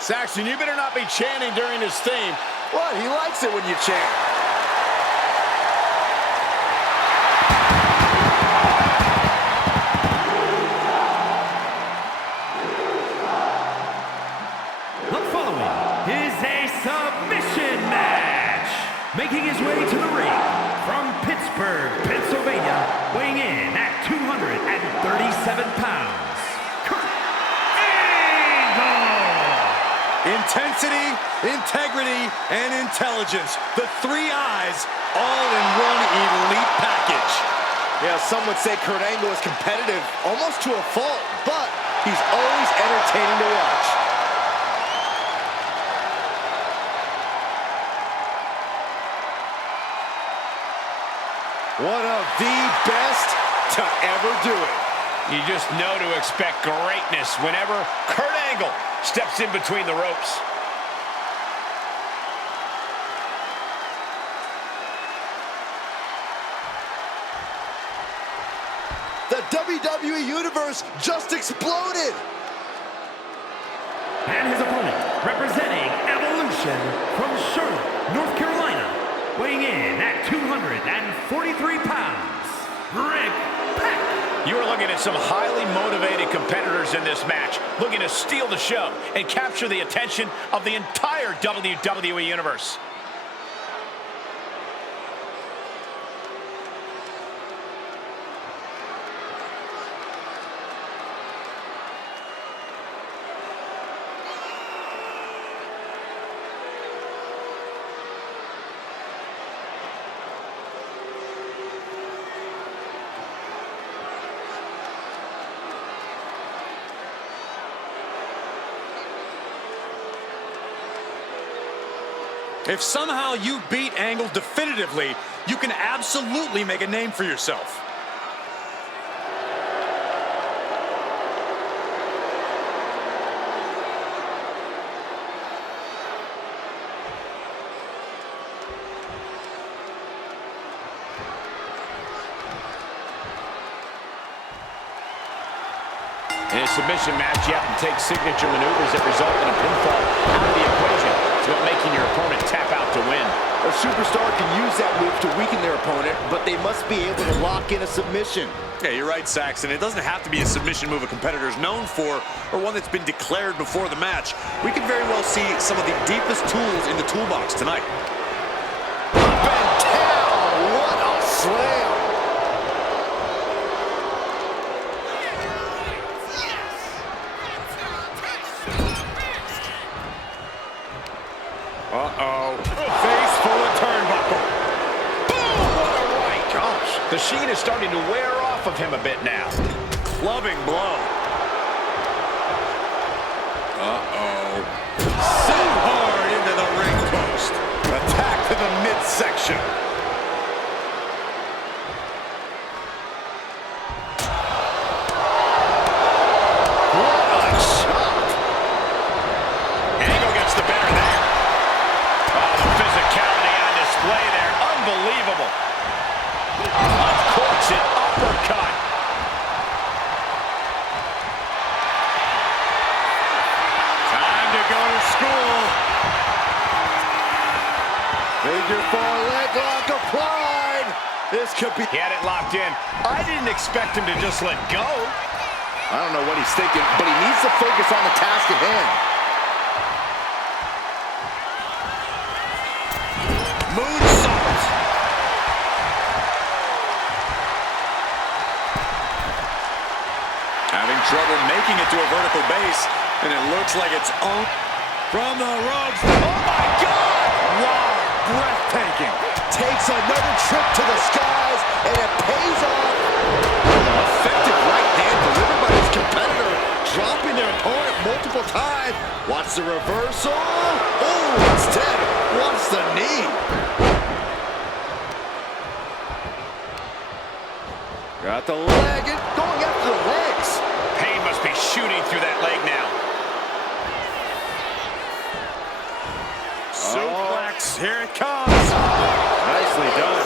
Saxton, you better not be chanting during his theme. What? He likes it when you chant. The following is a submission match. Making his way to the ring from Pittsburgh, Pennsylvania, weighing in at 237 pounds, Kurt Angle. Intensity, integrity, and intelligence. The three I's all in one elite package. Yeah, some would say Kurt Angle is competitive almost to a fault, but he's always entertaining to watch. One of the best to ever do it. You just know to expect greatness whenever Kurt Angle steps in between the ropes. The WWE Universe just exploded. And his opponent, representing Evolution from Charlotte, North Carolina, weighing in at 243 pounds, Rick Pack. You are looking at some highly motivated competitors in this match, looking to steal the show and capture the attention of the entire WWE Universe. If somehow you beat Angle definitively, you can absolutely make a name for yourself. In a submission match, you have to take signature maneuvers that result in a pinfall out of the equation. It's about making your opponent tap out to win. A superstar can use that move to weaken their opponent, but they must be able to lock in a submission. Yeah, you're right, Saxton. It doesn't have to be a submission move a competitor is known for or one that's been declared before the match. We could very well see some of the deepest tools in the toolbox tonight. Up and down! What a slam! Uh-oh. Face full of turnbuckle. Boom! What a right! Gosh, the sheen is starting to wear off of him a bit now. Clubbing blow. Uh-oh. So hard into the ring post. Attack to the midsection. What a shot! Angle gets the better there. Oh, the physicality on display there. Unbelievable. Uncorks an uppercut. Time to go to school. Figure four leg lock applied. This could be... He had it locked in. I didn't expect him to just let go. I don't know what he's thinking, but he needs to focus on the task at hand. Moonsault. Having trouble making it to a vertical base, and it looks like it's on from the ropes. Oh my God! Wow, breathtaking. Takes another trip to the skies, and it pays off. Effective right hand delivered by his competitor, dropping their opponent multiple times. Watch the reversal. Oh, instead, watch the knee. Got the leg and going after the legs. Pain must be shooting through that leg now. Suplex, here it comes. Nicely done.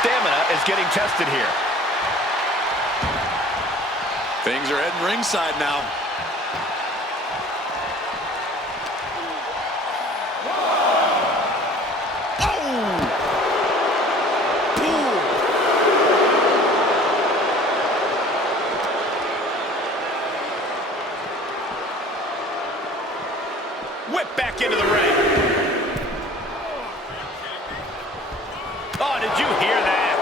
stamina is getting tested here. Things are heading ringside now. Whip back into the ring. Oh, did you hear that?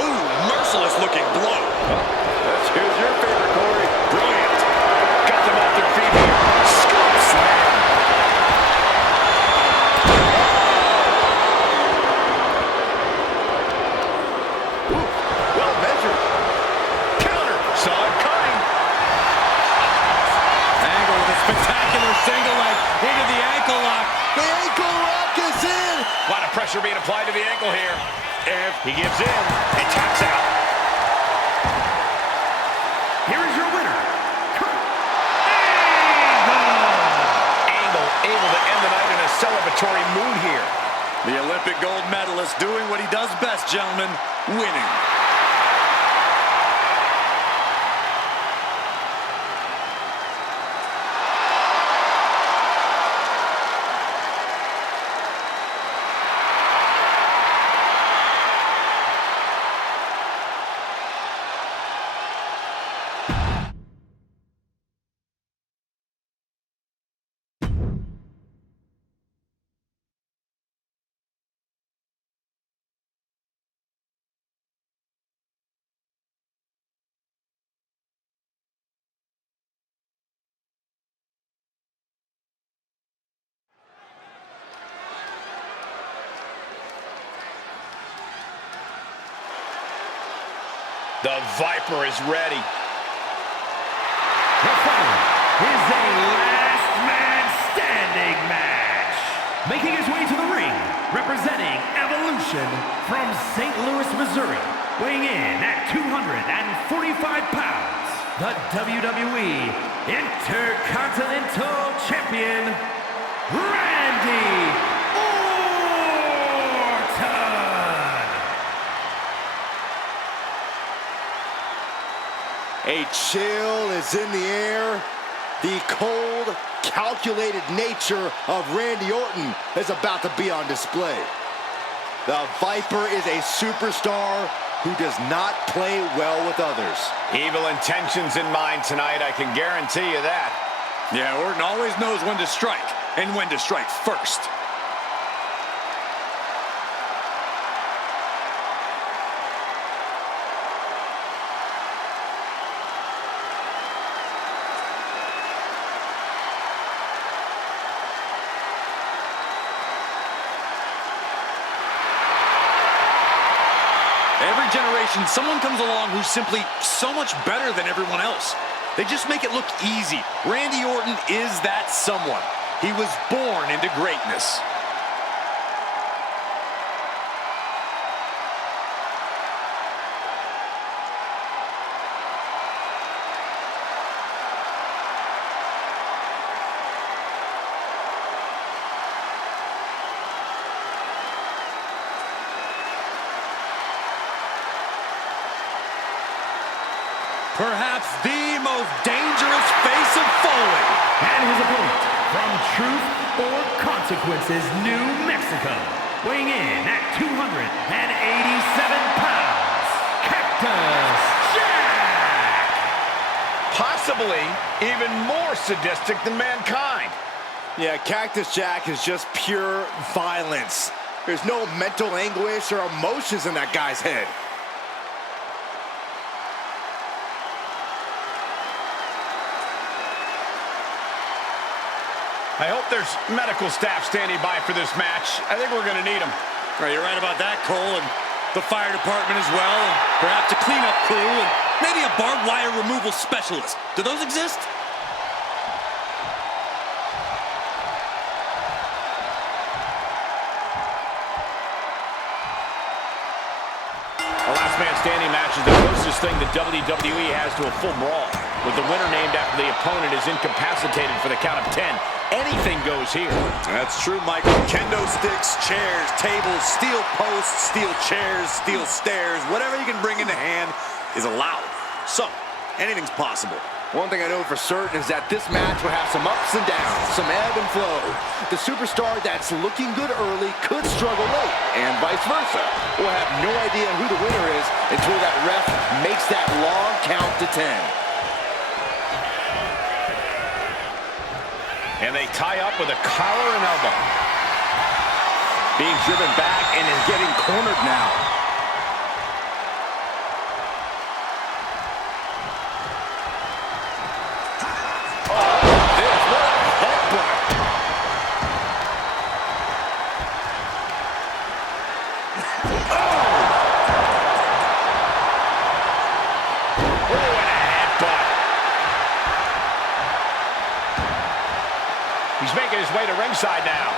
Ooh, merciless looking blow. Here's your favorite, Corey. Brilliant. Got them off their feet here. Scoop slam. Ooh, well measured. Counter. Saw it coming. Angle with a spectacular single leg into the ankle lock. The ankle lock is in. A lot of pressure being applied to the ankle here. And he gives in and taps out. Here is your winner, Kurt Angle able to end the night in a celebratory mood here. The Olympic gold medalist doing what he does best, gentlemen, winning. The Viper is ready. The following is a last man standing match. Making his way to the ring, representing Evolution from St. Louis, Missouri. Weighing in at 245 pounds, the WWE Intercontinental Champion, Randy Orton. A chill is in the air. The cold, calculated nature of Randy Orton is about to be on display. The Viper is a superstar who does not play well with others. Evil intentions in mind tonight, I can guarantee you that. Yeah, Orton always knows when to strike and when to strike first. Every generation, someone comes along who's simply so much better than everyone else. They just make it look easy. Randy Orton is that someone. He was born into greatness. Perhaps the most dangerous face of Foley. And his opponent, from Truth or Consequences, New Mexico, weighing in at 287 pounds, Cactus Jack! Possibly even more sadistic than Mankind. Yeah, Cactus Jack is just pure violence. There's no mental anguish or emotions in that guy's head. I hope there's medical staff standing by for this match. I think we're going to need them. Well, you're right about that, Cole, and the fire department as well, and perhaps a cleanup crew, and maybe a barbed wire removal specialist. Do those exist? A last man standing match is the closest thing the WWE has to a full brawl. With the winner named after the opponent is incapacitated for the count of 10, anything goes here. That's true, Michael. Kendo sticks, chairs, tables, steel posts, steel chairs, steel stairs, whatever you can bring into hand is allowed. So, anything's possible. One thing I know for certain is that this match will have some ups and downs, some ebb and flow. The superstar that's looking good early could struggle late, and vice versa. We'll have no idea who the winner is until that ref makes that long count to 10. And they tie up with a collar and elbow. Being driven back and is getting cornered now. He's making his way to ringside now.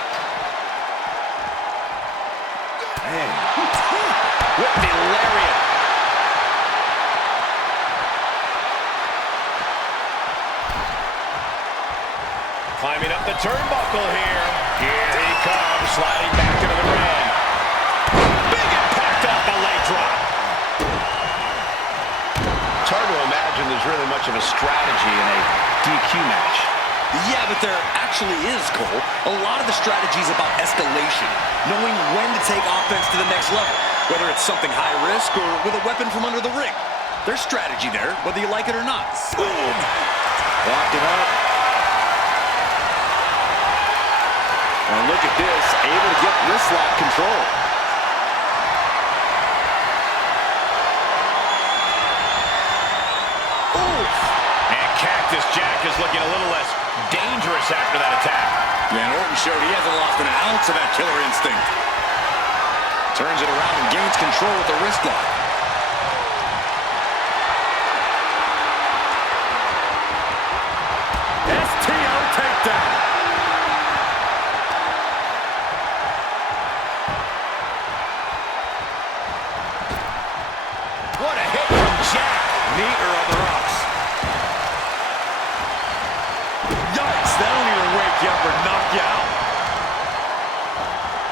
Man. With the lariat. Climbing up the turnbuckle here. Here he comes, sliding back into the ring. Big impact off the leg drop. It's hard to imagine there's really much of a strategy in a DQ match. Yeah, but there actually is, Cole. A lot of the strategy is about escalation, knowing when to take offense to the next level, whether it's something high risk or with a weapon from under the ring. There's strategy there, whether you like it or not. Boom! Locked it up. And look at this, able to get wrist lock control. Oof! And Cactus Jack is looking a little less dangerous after that attack. Yeah, and Orton showed he hasn't lost an ounce of that killer instinct. Turns it around and gains control with the wrist lock. STO takedown. What a hit from Jack. Neater on the rocks. Yikes, that don't even wake you up or knock you out.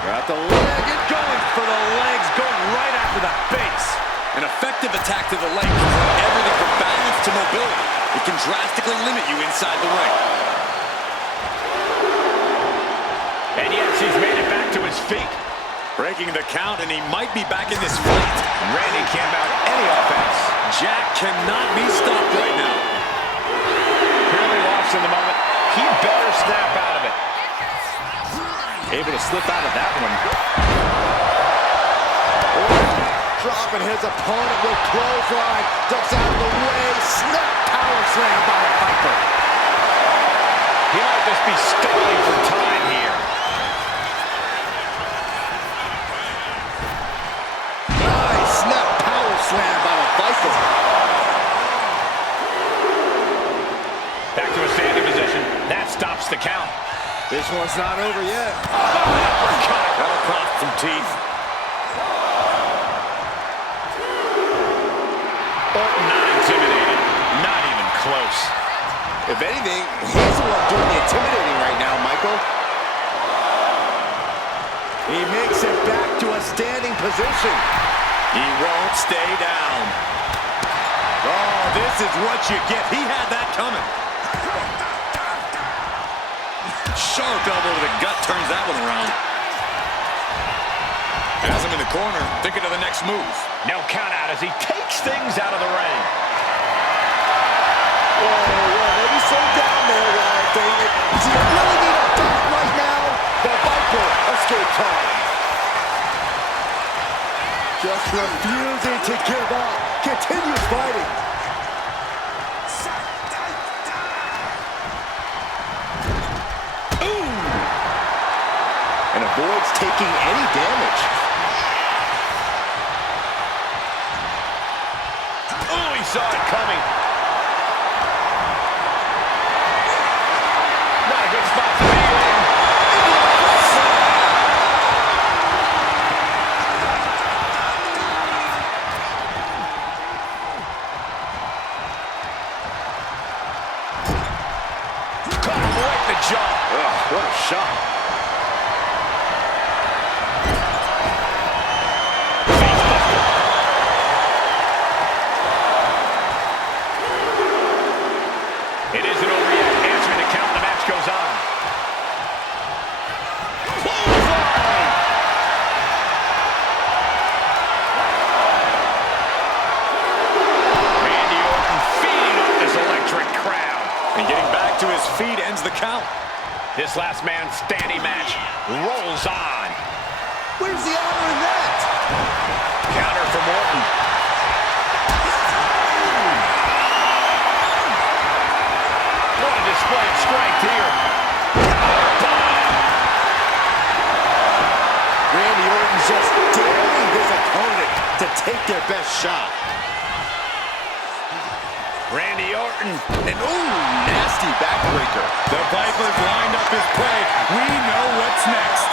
Got the leg. Going for the legs, going right after the base. An effective attack to the leg can bring everything from balance to mobility. It can drastically limit you inside the ring. And yes, he's made it back to his feet. Breaking the count, and he might be back in this fight. Randy can't mount any offense. Jack cannot be stopped right now. Clearly lost in the moment. He better snap out of it. Able to slip out of that one. Dropping his opponent with clothesline. Ducks out of the way. Snap power slam by a Viper. He might just be stalling for time here. Nice snap power slam by the Viper. Back to a standing position. That stops the count. This one's not over yet. That'll cost some teeth. Orton not intimidated. Not even close. If anything, he's the one doing the intimidating right now, Michael. He makes it back to a standing position. He won't stay down. Oh, this is what you get. He had that coming. Sharp elbow to the gut turns that one around. Has him in the corner, thinking of the next move. No count out as he takes things out of the ring. Maybe slow down there, Wild Thing. Do you really need a dot right now? The Viper escaped hard. Just refusing to give up. Continues fighting. And avoids taking any damage. Oh, he saw it coming. Not a good spot to be in. shot. It isn't over yet. Answering the count, the match goes on. Randy Orton feeding off this electric crowd. And getting back to his feet ends the count. This last man standing match rolls on. Where's the honor in that? Counter from Orton. What a display of strength here. Randy Orton just daring his opponent to take their best shot. Randy Orton. And ooh, nasty backbreaker. The Viper's lined up his prey. We know what's next.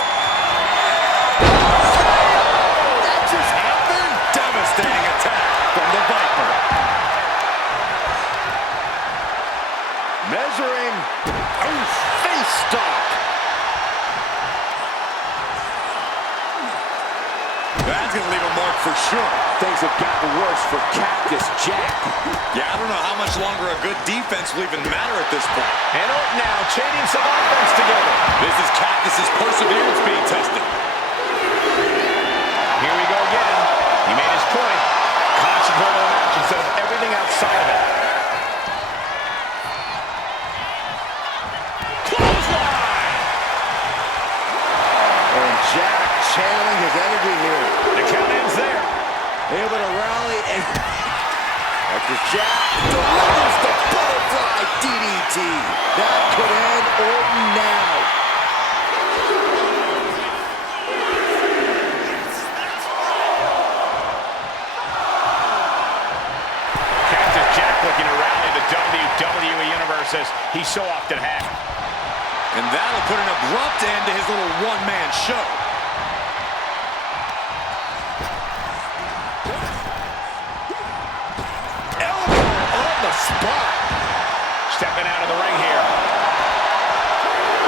That just happened. Devastating attack from the Viper. Measuring. Oh, face stop. That's going to leave a mark for sure. Things have gotten worse for Cactus Jack. Yeah, I don't know how much longer a good defense will even matter at this point. And Orton now chaining some offense together. This is Cactus's perseverance being tested. Here we go again. He made his point. Concentrate on the match instead of everything outside of it. Clothesline! And Jack channeling his energy here. The count ends there. Able to rally and Cactus Jack delivers the butterfly DDT. That could end Orton now. Cactus Jack looking to rally the WWE Universe as he so often had. And that'll put an abrupt end to his little one-man show. Spot. Stepping out of the ring here.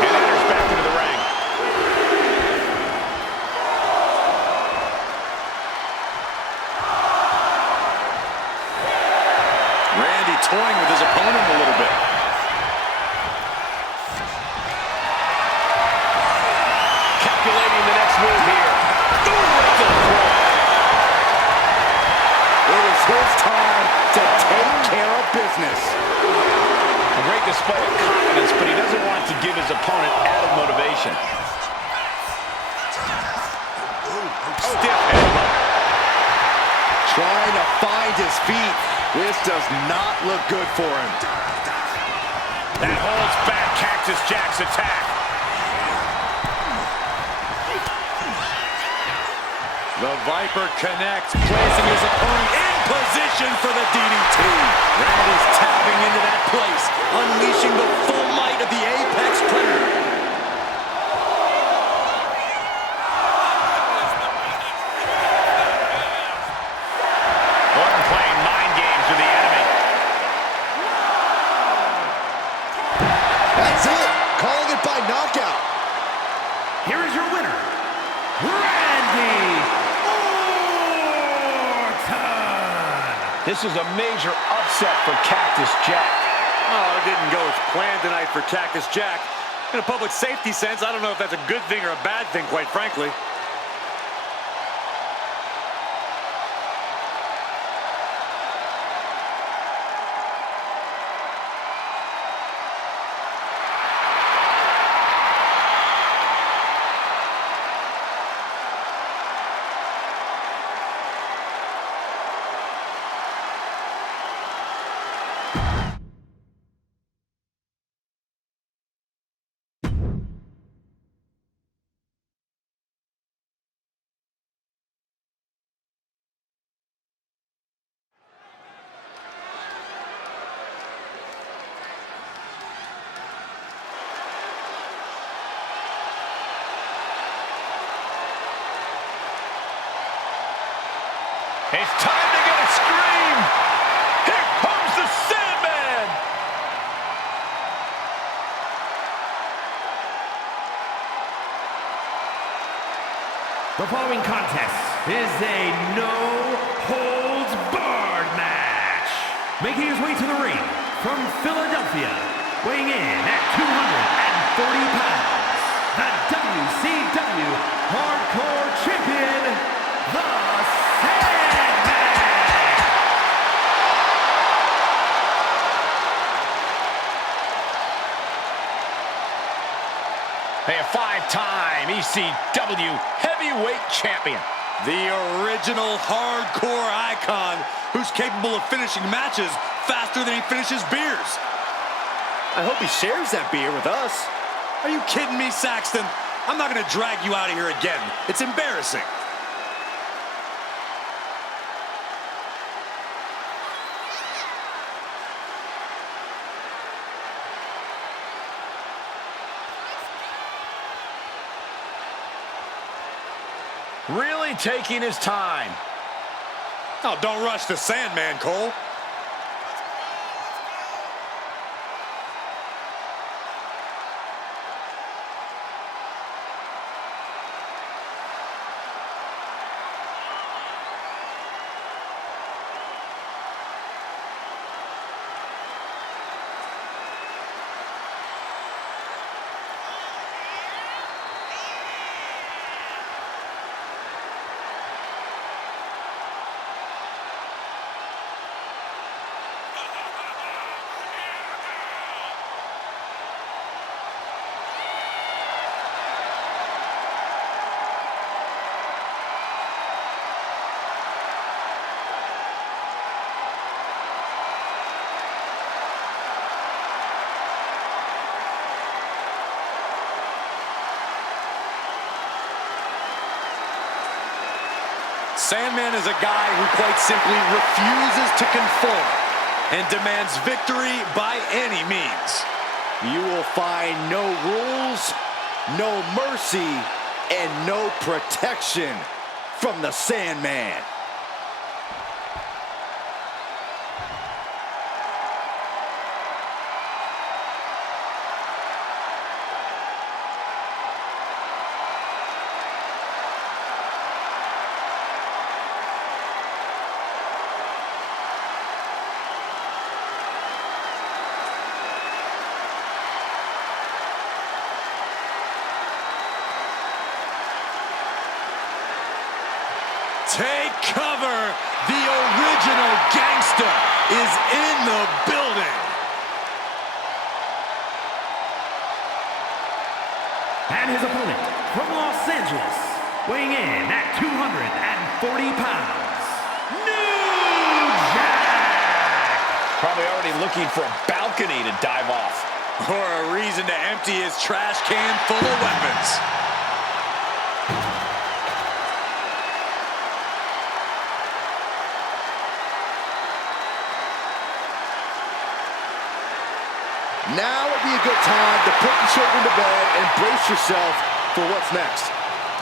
And enters back into the ring. Randy toying with his opponent a little bit. Calculating the next move here. It is his time to take care of business. A great display of confidence, but he doesn't want to give his opponent added motivation. Stiff headbutt. Trying to find his feet. This does not look good for him. That holds back Cactus Jack's attack. The Viper connects, placing his opponent in position for the DDT. Randy's tapping into that place, unleashing the full might of the Apex Predator. Orton playing mind games with the enemy. That's it. Calling it by knockout. Here is your winner, Randy Orton. This is a major upset for Cactus Jack. Oh, it didn't go as planned tonight for Cactus Jack. In a public safety sense, I don't know if that's a good thing or a bad thing, quite frankly. It's time to get a scream. Here comes the Sandman. The following contest is a no-holds-barred match. Making his way to the ring from Philadelphia, weighing in at 240 pounds, the WCW Hardcore Champion, the Sandman. A five-time ECW heavyweight champion. The original hardcore icon who's capable of finishing matches faster than he finishes beers. I hope he shares that beer with us. Are you kidding me, Saxton? I'm not going to drag you out of here again. It's embarrassing. Really taking his time. Oh, don't rush the Sandman, Cole. Sandman is a guy who quite simply refuses to conform and demands victory by any means. You will find no rules, no mercy, and no protection from the Sandman. Take cover! The original gangster is in the building! And his opponent from Los Angeles, weighing in at 240 pounds, New Jack! Probably already looking for a balcony to dive off. Or a reason to empty his trash can full of weapons. Now would be a good time to put the children to bed and brace yourself for what's next.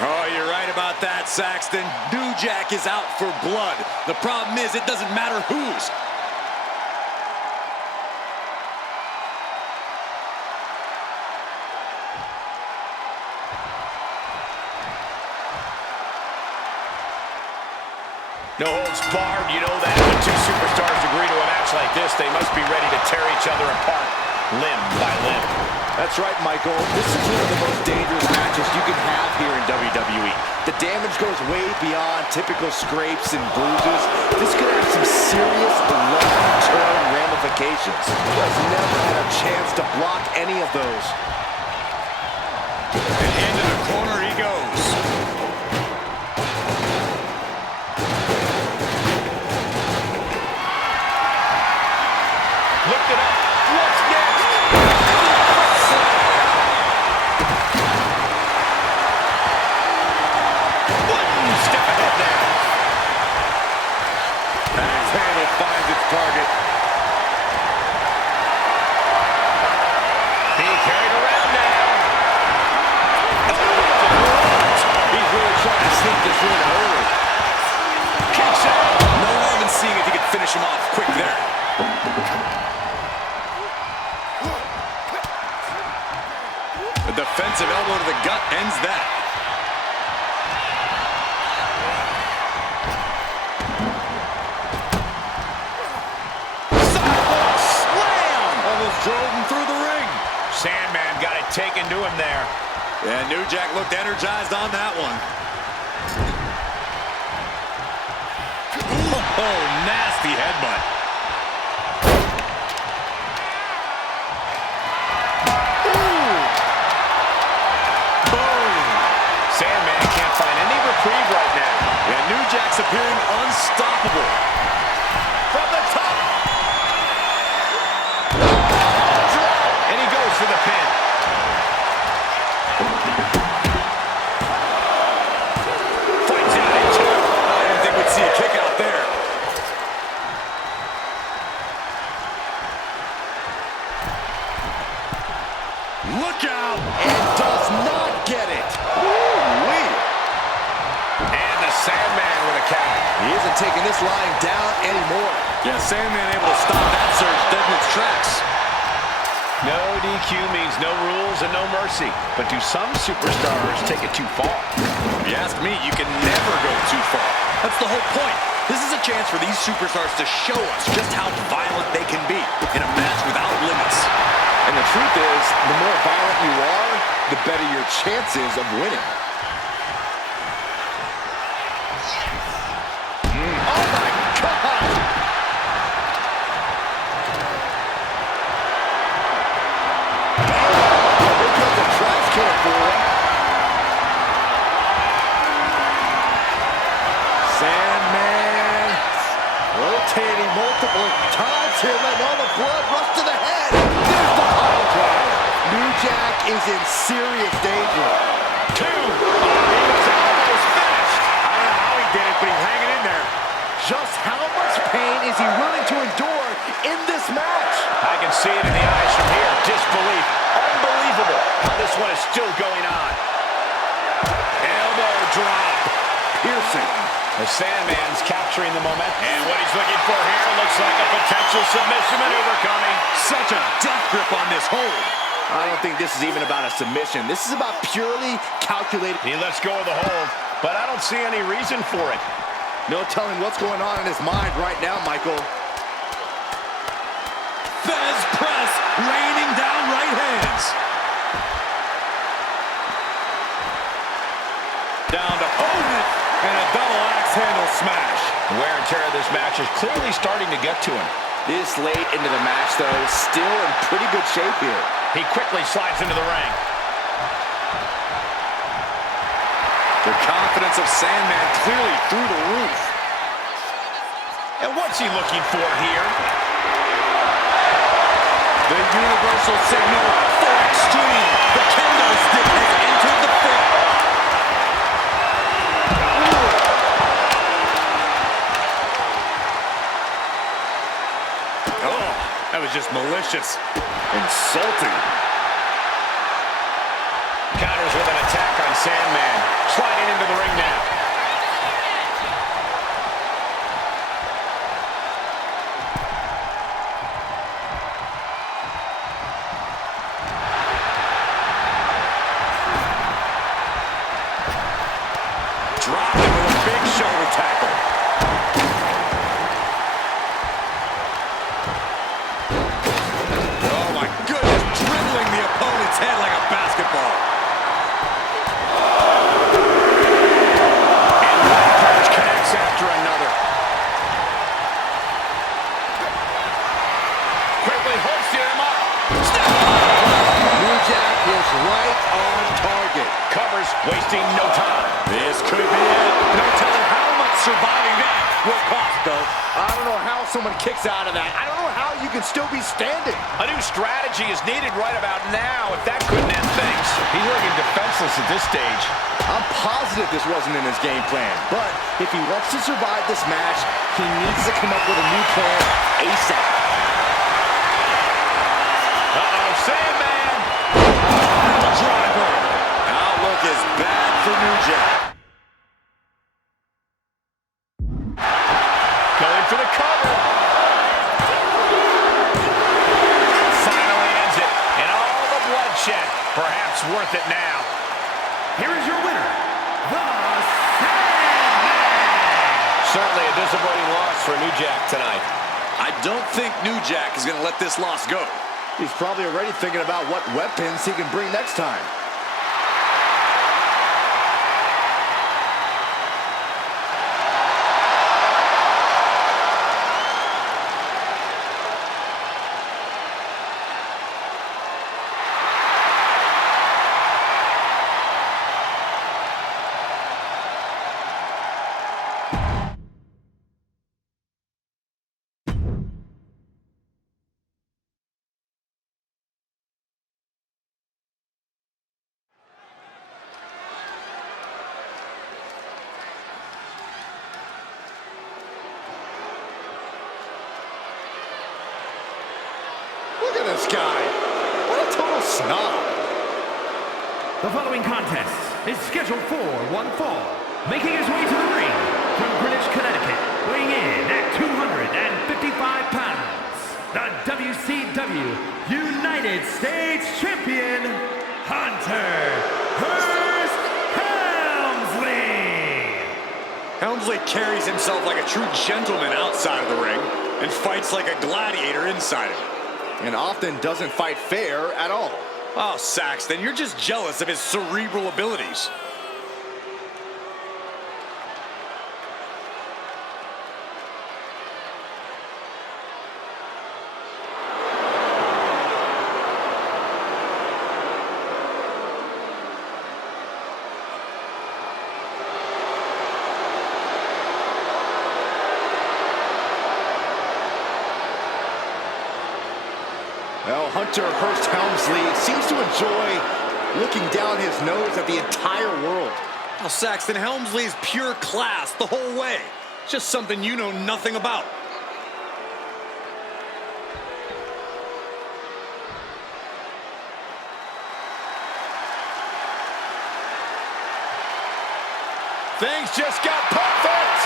Oh, you're right about that, Saxton. New Jack is out for blood. The problem is, it doesn't matter whose. No holds barred, you know that. When two superstars agree to a match like this, they must be ready to tear each other apart, limb by limb. That's right, Michael. This is one of the most dangerous matches you can have here in WWE. The damage goes way beyond typical scrapes and bruises. This could have some serious long-term ramifications. He's never had a chance to block any of those. And into the corner he goes. Looked it up. What's next? One step ahead there. His handle finds its target. Being carried around now. Oh, drove him through the ring. Sandman got it taken to him there. And New Jack looked energized on that one. Oh, nasty headbutt. Ooh. Boom. Sandman can't find any reprieve right now. And New Jack's appearing unstoppable. From the top. And he goes for the pin. Fights out at two. I didn't think we'd see a kick out there. Look out! And does not get it. Woo-wee. And the Sandman with a count. He isn't taking this lying down anymore. Yeah, Sandman able to stop that surge dead in its tracks. No DQ means no rules and no mercy. But do some superstars take it too far? If you ask me, you can never go too far. That's the whole point. This is a chance for these superstars to show us just how violent they can be in a match without limits. And the truth is, the more violent you are, the better your chances of winning. Oh my God! Here comes the trash can for him. Sandman rotating multiple times here, letting all the blood rush to the head. There's the pile driver. New Jack is in serious danger. Two. He was almost finished. I don't know how he did it, but he's hanging in there. Just how much pain is he willing to endure in this match? I can see it in the eyes from here. Disbelief. Unbelievable how this one is still going on. Elbow drop. Piercing. The Sandman's capturing the momentum. And what he's looking for here looks like a potential submission maneuver coming. Such a death grip on this hold. I don't think this is even about a submission. This is about purely calculated. He lets go of the hold, but I don't see any reason for it. No telling what's going on in his mind right now, Michael. Fez press, raining down right hands. Down to opponent, and a double axe handle smash. Wear and tear of this match is clearly starting to get to him. This late into the match, though, still in pretty good shape here. He quickly slides into the ring. The confidence of Sandman clearly through the roof. And what's he looking for here? The universal signal for extreme. The kendo stick has entered the front. Oh, that was just malicious. Insulting. Counters with an attack on Sandman. Sliding into the ring now. Dropped him with a big shoulder tackle. Oh my goodness, dribbling the opponent's head like a basketball. And one punch connects after another. Quickly hoisting him up. New Jack is right on target. Covers, wasting no time. This could be it. No telling how much surviving that will cost, though. I don't know how someone kicks out of that. I don't know how you can still be standing. A new strategy is needed right about now if that couldn't end things. He's looking defenseless at this stage. I'm positive this wasn't in his game plan, but if he wants to survive this match, he needs to come up with a new plan ASAP. Uh-oh, Sandman! Driver. Outlook is bad for New Jack. Going for the cover. Finally ends it. And all the bloodshed. Perhaps worth it now. Here is your winner, the Sandman. Certainly a disappointing loss for New Jack tonight. I don't think New Jack is going to let this loss go. He's probably already thinking about what weapons he can bring next time. Look at this guy. What a total snob. The following contest is scheduled for one fall. Making his way to the ring from Greenwich, Connecticut, weighing in at 255 pounds, the WCW United States Champion, Hunter Hearst Helmsley. Helmsley carries himself like a true gentleman outside of the ring and fights like a gladiator inside of it. And often doesn't fight fair at all. Oh, Saxton, you're just jealous of his cerebral abilities. Well, Hunter Hearst Helmsley seems to enjoy looking down his nose at the entire world. Oh, Saxton, Helmsley is pure class the whole way. Just something you know nothing about. Things just got perfect!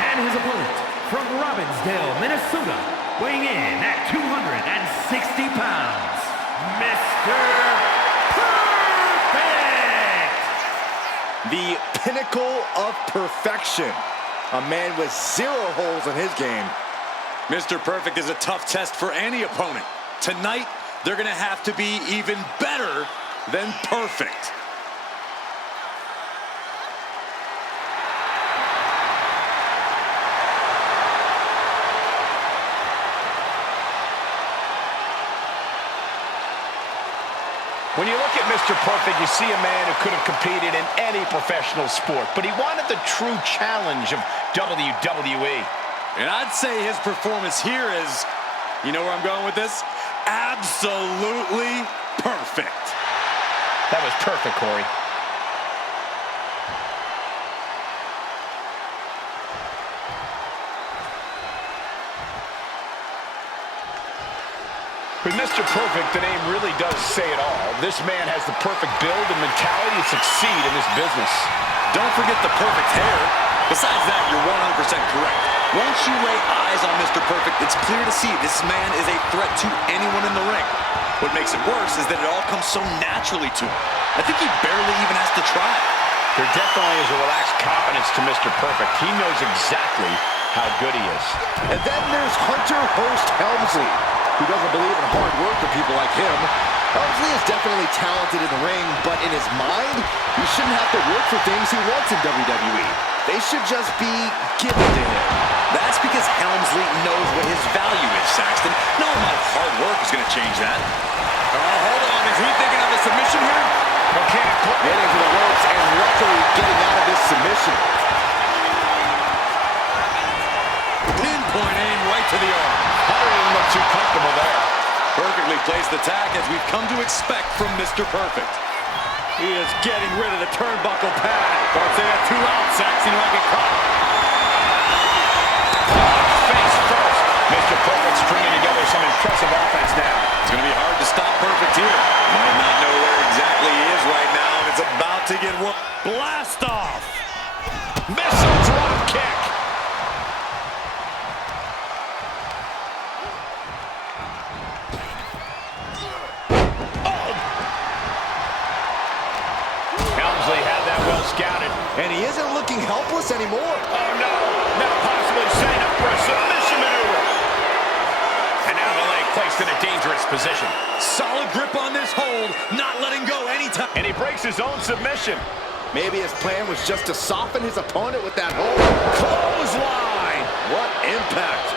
And his opponent from Robbinsdale, Minnesota, weighing in at 260 pounds, Mr. Perfect! The pinnacle of perfection. A man with 0 holes in his game. Mr. Perfect is a tough test for any opponent. Tonight, they're gonna have to be even better than perfect. When you look at Mr. Perfect, you see a man who could have competed in any professional sport, but he wanted the true challenge of WWE. And I'd say his performance here is, you know where I'm going with this? Absolutely perfect. That was perfect, Corey. With Mr. Perfect, the name really does say it all. This man has the perfect build and mentality to succeed in this business. Don't forget the perfect hair. Besides that, you're 100% correct. Once you lay eyes on Mr. Perfect, it's clear to see this man is a threat to anyone in the ring. What makes it worse is that it all comes so naturally to him. I think he barely even has to try. There definitely is a relaxed confidence to Mr. Perfect. He knows exactly how good he is. And then there's Hunter Hearst Helmsley, who doesn't believe in hard work for people like him. Helmsley is definitely talented in the ring, but in his mind, he shouldn't have to work for things he wants in WWE. They should just be given to him. That's because Helmsley knows what his value is, Saxton. No amount of hard work is going to change that. Oh, hold on. Is he thinking of a submission here? Okay, Getting to the ropes and luckily getting out of this submission. Pinpoint aim right to the arm. Hunter didn't look too comfortable there. Perfectly placed attack as we've come to expect from Mr. Perfect. He is getting rid of the turnbuckle pad. Don't say that too loud, Saxton. You might get caught. Face first. Mr. Perfect stringing together some impressive offense now. It's going to be hard to stop Perfect here. Might not know where exactly he is right now, and it's about to get one. Blast off. Missile drop kick. Helmsley had that well scouted. And he isn't looking helpless anymore. Oh no, now possibly setting up for a submission maneuver. And now the dangerous position. Solid grip on this hold, not letting go anytime. And he breaks his own submission. Maybe his plan was just to soften his opponent with that hold. Clothesline! What impact!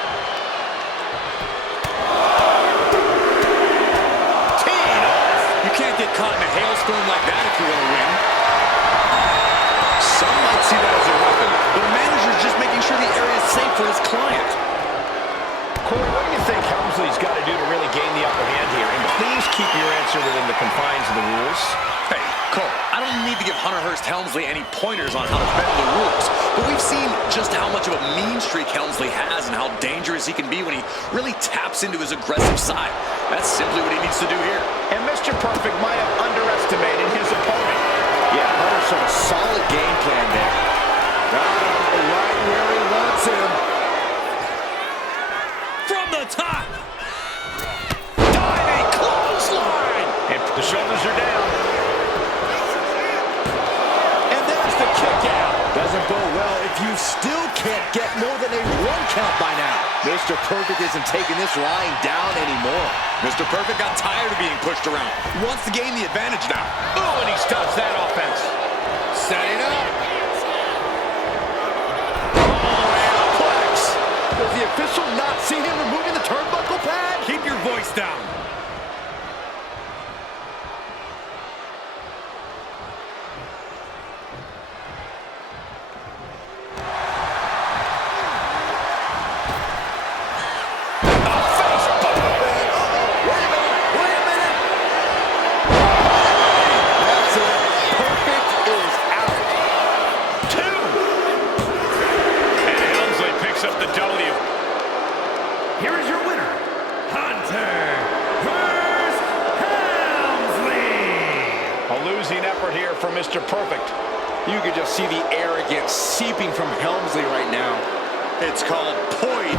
Teed off. You can't get caught in a hailstorm like that if you want to win. Some might see that as a weapon, but the manager's just making sure the area is safe for his client. Corey, what do you think Helmsley's got to do to really gain the upper hand here? And please keep your answer within the confines of the rules. Hey, Cole, I don't need to give Hunter Hearst Helmsley any pointers on how to bend the rules, but we've seen just how much of a mean streak Helmsley has and how dangerous he can be when he really taps into his aggressive side. That's simply what he needs to do here. And Mr. Perfect might have underestimated his opponent. Yeah, Hunter showed a solid game plan there. Got him right where he wants him. From the top. Diving clothesline. And the shoulders are down. And there's the kick out. Doesn't go well if you still can't get more than a 1 count by now. Mr. Perfect isn't taking this lying down anymore. Mr. Perfect got tired of being pushed around. He wants to gain the advantage now. Oh, and he stops that offense. Setting up. Oh, and a plex. Does the official not see him removing the turnbuckle pad? Keep your voice down. Here is your winner, Hunter Hearst Helmsley. A losing effort here for Mr. Perfect. You could just see the arrogance seeping from Helmsley right now. It's called poise.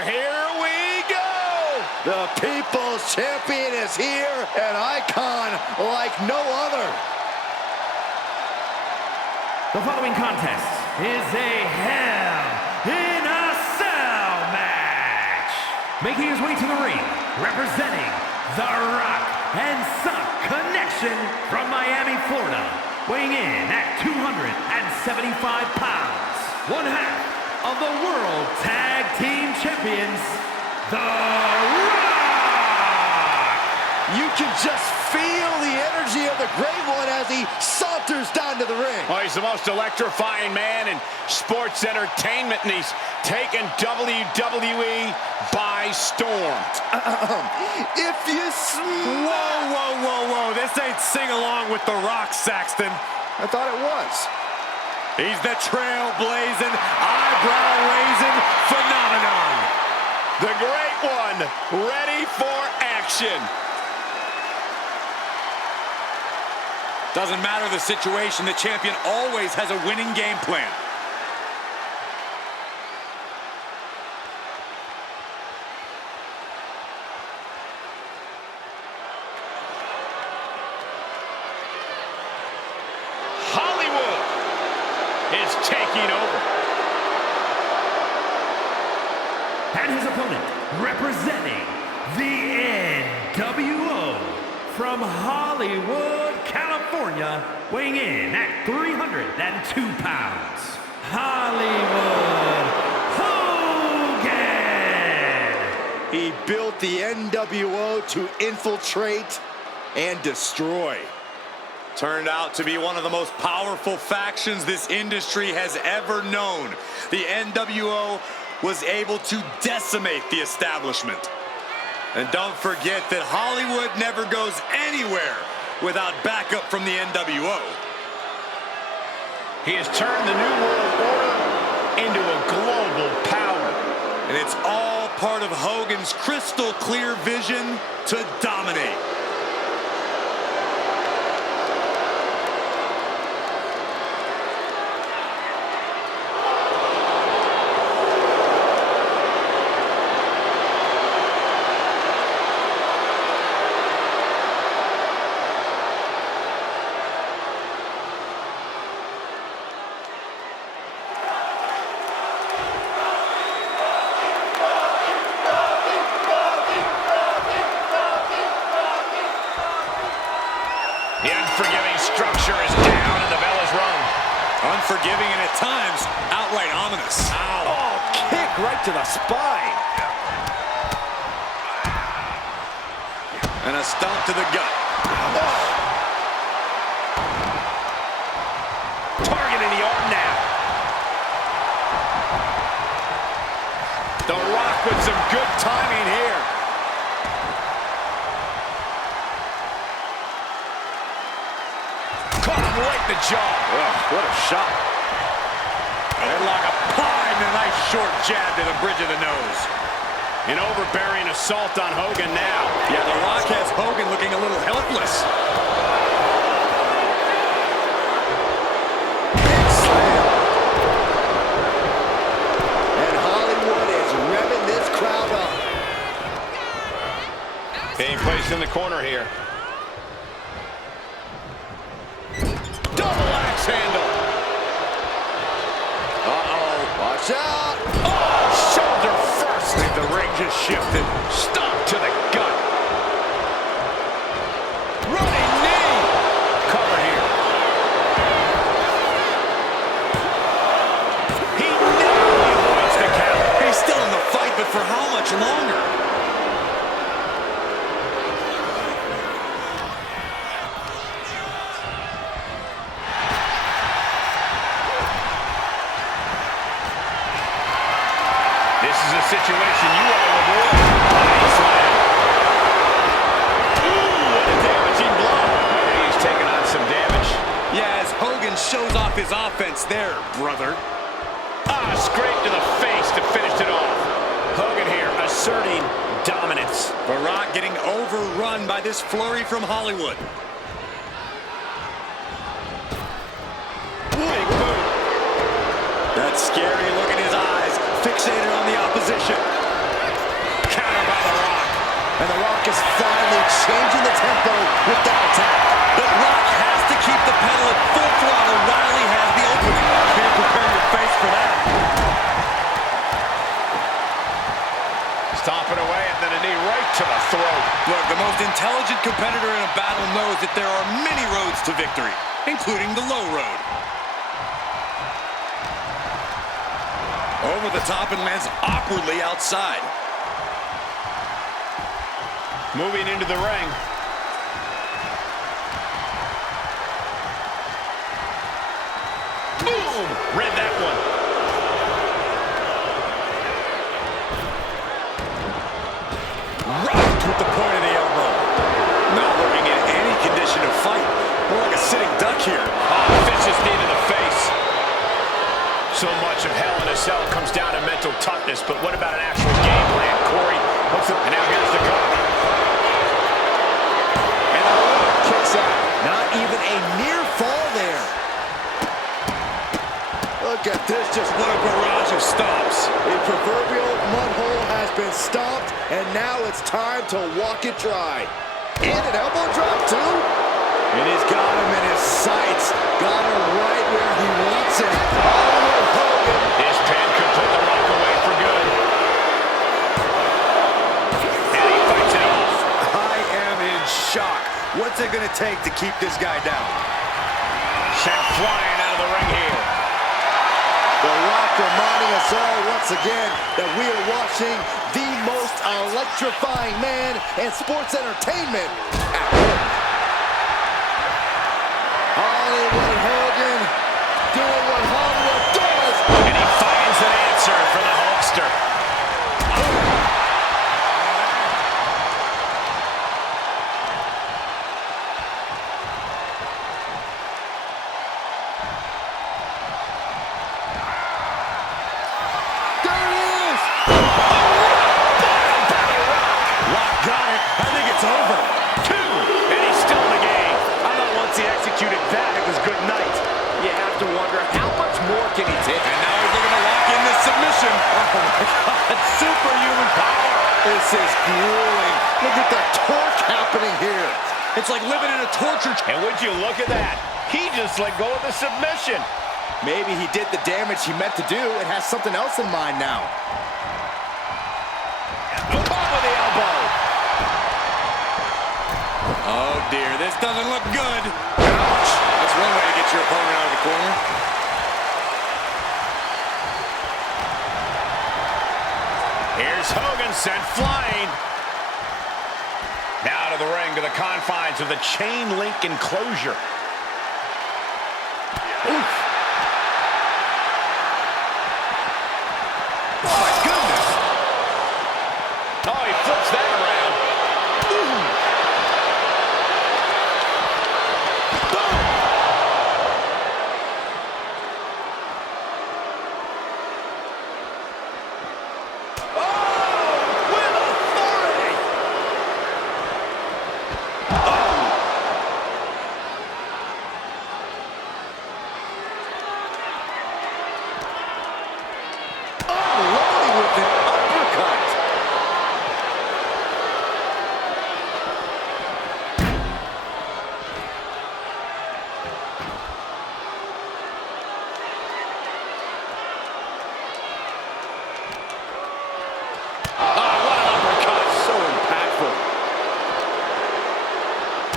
Here we go! The People's Champion is here, an icon like no other. The following contest is a Hell in a Cell match. Making his way to the ring, representing the Rock and Sock Connection from Miami, Florida, weighing in at 275 pounds, one half of the World Tag Team Champions, The Rock! You can just feel the energy of the Great One as he saunters down to the ring. Oh, he's the most electrifying man in sports entertainment, and he's taken WWE by storm. If you Whoa. This ain't sing-along with The Rock, Saxton. I thought it was. He's the trailblazing, eyebrow-raising phenomenon. The Great One, ready for action. Doesn't matter the situation, the champion always has a winning game plan. Hollywood is taking over. And his opponent, representing the NWO from Hollywood, California, weighing in at 302 pounds, Hollywood Hogan! He built the NWO to infiltrate and destroy. Turned out to be one of the most powerful factions this industry has ever known. The NWO was able to decimate the establishment. And don't forget that Hollywood never goes anywhere without backup from the NWO. He has turned the New World Order into a global power. And it's all part of Hogan's crystal clear vision to dominate. unforgiving and at times outright ominous. Ow. Oh, kick right to the spine. And a stomp to the gut. Oh. Targeting the arm now. The Rock with some good timing here. Caught him right in the jaw. Oh, what a shot. Headlock applied and a nice short jab to the bridge of the nose. An overbearing assault on Hogan now. Yeah, The Rock has Hogan looking a little helpless. Big slam. And Hollywood is revving this crowd up. Being placed in the corner here. Double axe handle. Uh-oh, watch out. Oh, shoulder first. The ring just shifted. Stomp to the gut. Running knee. Cover here. He narrowly avoids the count. He's still in the fight, but for how much longer? This is a situation you want to avoid. Body slam. Ooh, what a damaging blow. He's taking on some damage. Yeah, as Hogan shows off his offense there, brother. Ah, scrape to the face to finish it off. Hogan here asserting dominance. The Rock getting overrun by this flurry from Hollywood. Big boot. That scary look in his eyes, fixated on the opposition. Counter by The Rock. And The Rock is finally changing the tempo with that attack. The Rock has to keep the pedal at full throttle while he has the opening. Can't prepare your face for that. Stomping away and then a knee right to the throat. Look, the most intelligent competitor in a battle knows that there are many roads to victory, including the low road. Over the top and lands awkwardly outside. Moving into the ring. Boom! Read that one. Right with the point of the elbow. Not looking in any condition to fight. More like a sitting duck here. Oh, vicious knee to the face. So much of Hell in a Cell comes down to mental toughness, but what about an actual game plan, Corey? And now here's the cover. And The Rock kicks out. Not even a near fall there. Look at this, just What a barrage of stomps. the proverbial mud hole has been stomped, and now it's time to walk it dry. And an elbow drop, too. And he's got him in his sights. Got him right where he wants him. Oh, Hogan. This pin could put The Rock away for good. And he fights it off. I am in shock. What's it going to take to keep this guy down? Sent flying out of the ring here. The Rock reminding us all once again that we are watching the most electrifying man in sports entertainment at work. Hollywood Hogan doing what Hollywood does. And he finds an answer for the Hulkster. There it is. Rock got it. I think it's over. Two. And he's still in the game. I thought once he executed that, it was good night. You have to wonder how much more can he take? And now he's looking to lock in this submission. Oh my God, superhuman power. This is grueling. Look at the torque happening here. It's like living in a torture chamber. And would you look at that? He just let go of the submission. Maybe he did the damage he meant to do and has something else in mind now. Caught with the elbow. Oh dear, this doesn't look good. Ouch. That's one way to get your opponent out of the corner. Here's Hogan sent flying. Now to the ring, to the confines of the chain link enclosure. Oof. Oh, my goodness. Oh, he flips that around. Ooh. Boom. Oh, with authority. Unloading with an uppercut. Oh, what an uppercut. So impactful.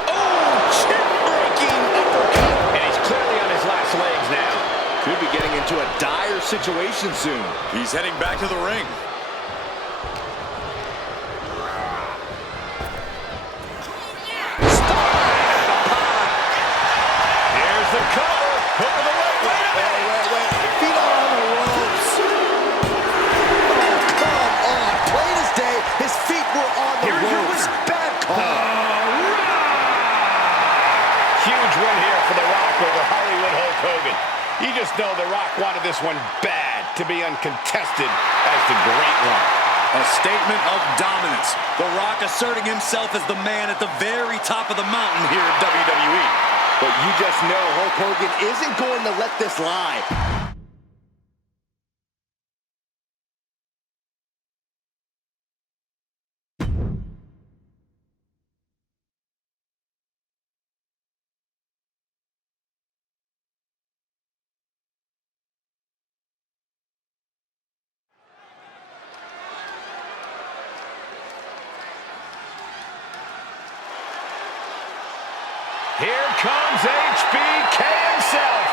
Oh, chin-breaking uppercut. And he's clearly on his last legs now. Could be getting into a dire situation soon. He's heading back to the ring. Here's the cover. Hook of the leg. Wait a minute. Wait. Feet are on the ropes. Oh, come on. Plain as day, his feet were on the Here is your ropes. winner. Bad call. Huge win here for The Rock over Hollywood Hulk Hogan. You just know The Rock wanted this one bad to be uncontested as the great one. A statement of dominance. The Rock asserting himself as the man at the very top of the mountain here in WWE. But you just know Hulk Hogan isn't going to let this lie. Here comes HBK himself.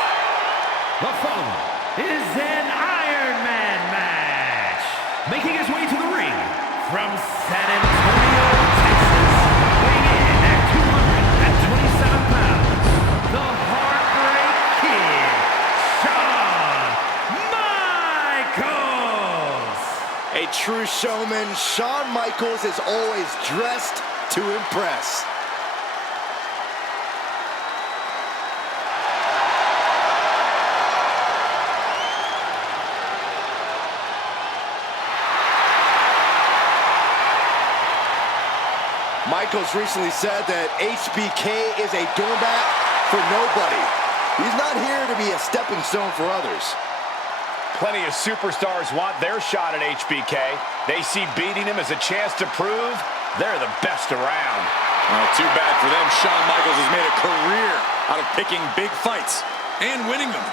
The following is an Iron Man match. Making his way to the ring from San Antonio, Texas, weighing in at 227 pounds, the Heartbreak Kid, Shawn Michaels. A true showman, Shawn Michaels is always dressed to impress. Michaels recently said that HBK is a doormat for nobody. He's not here to be a stepping stone for others. Plenty of superstars want their shot at HBK. They see beating him as a chance to prove they're the best around. Well, too bad for them. Shawn Michaels has made a career out of picking big fights and winning them.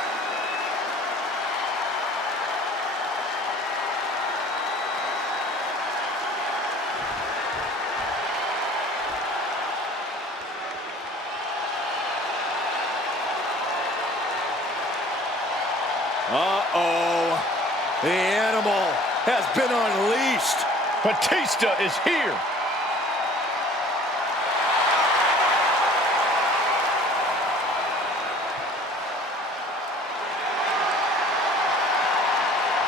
Uh-oh. The animal has been unleashed. Batista is here.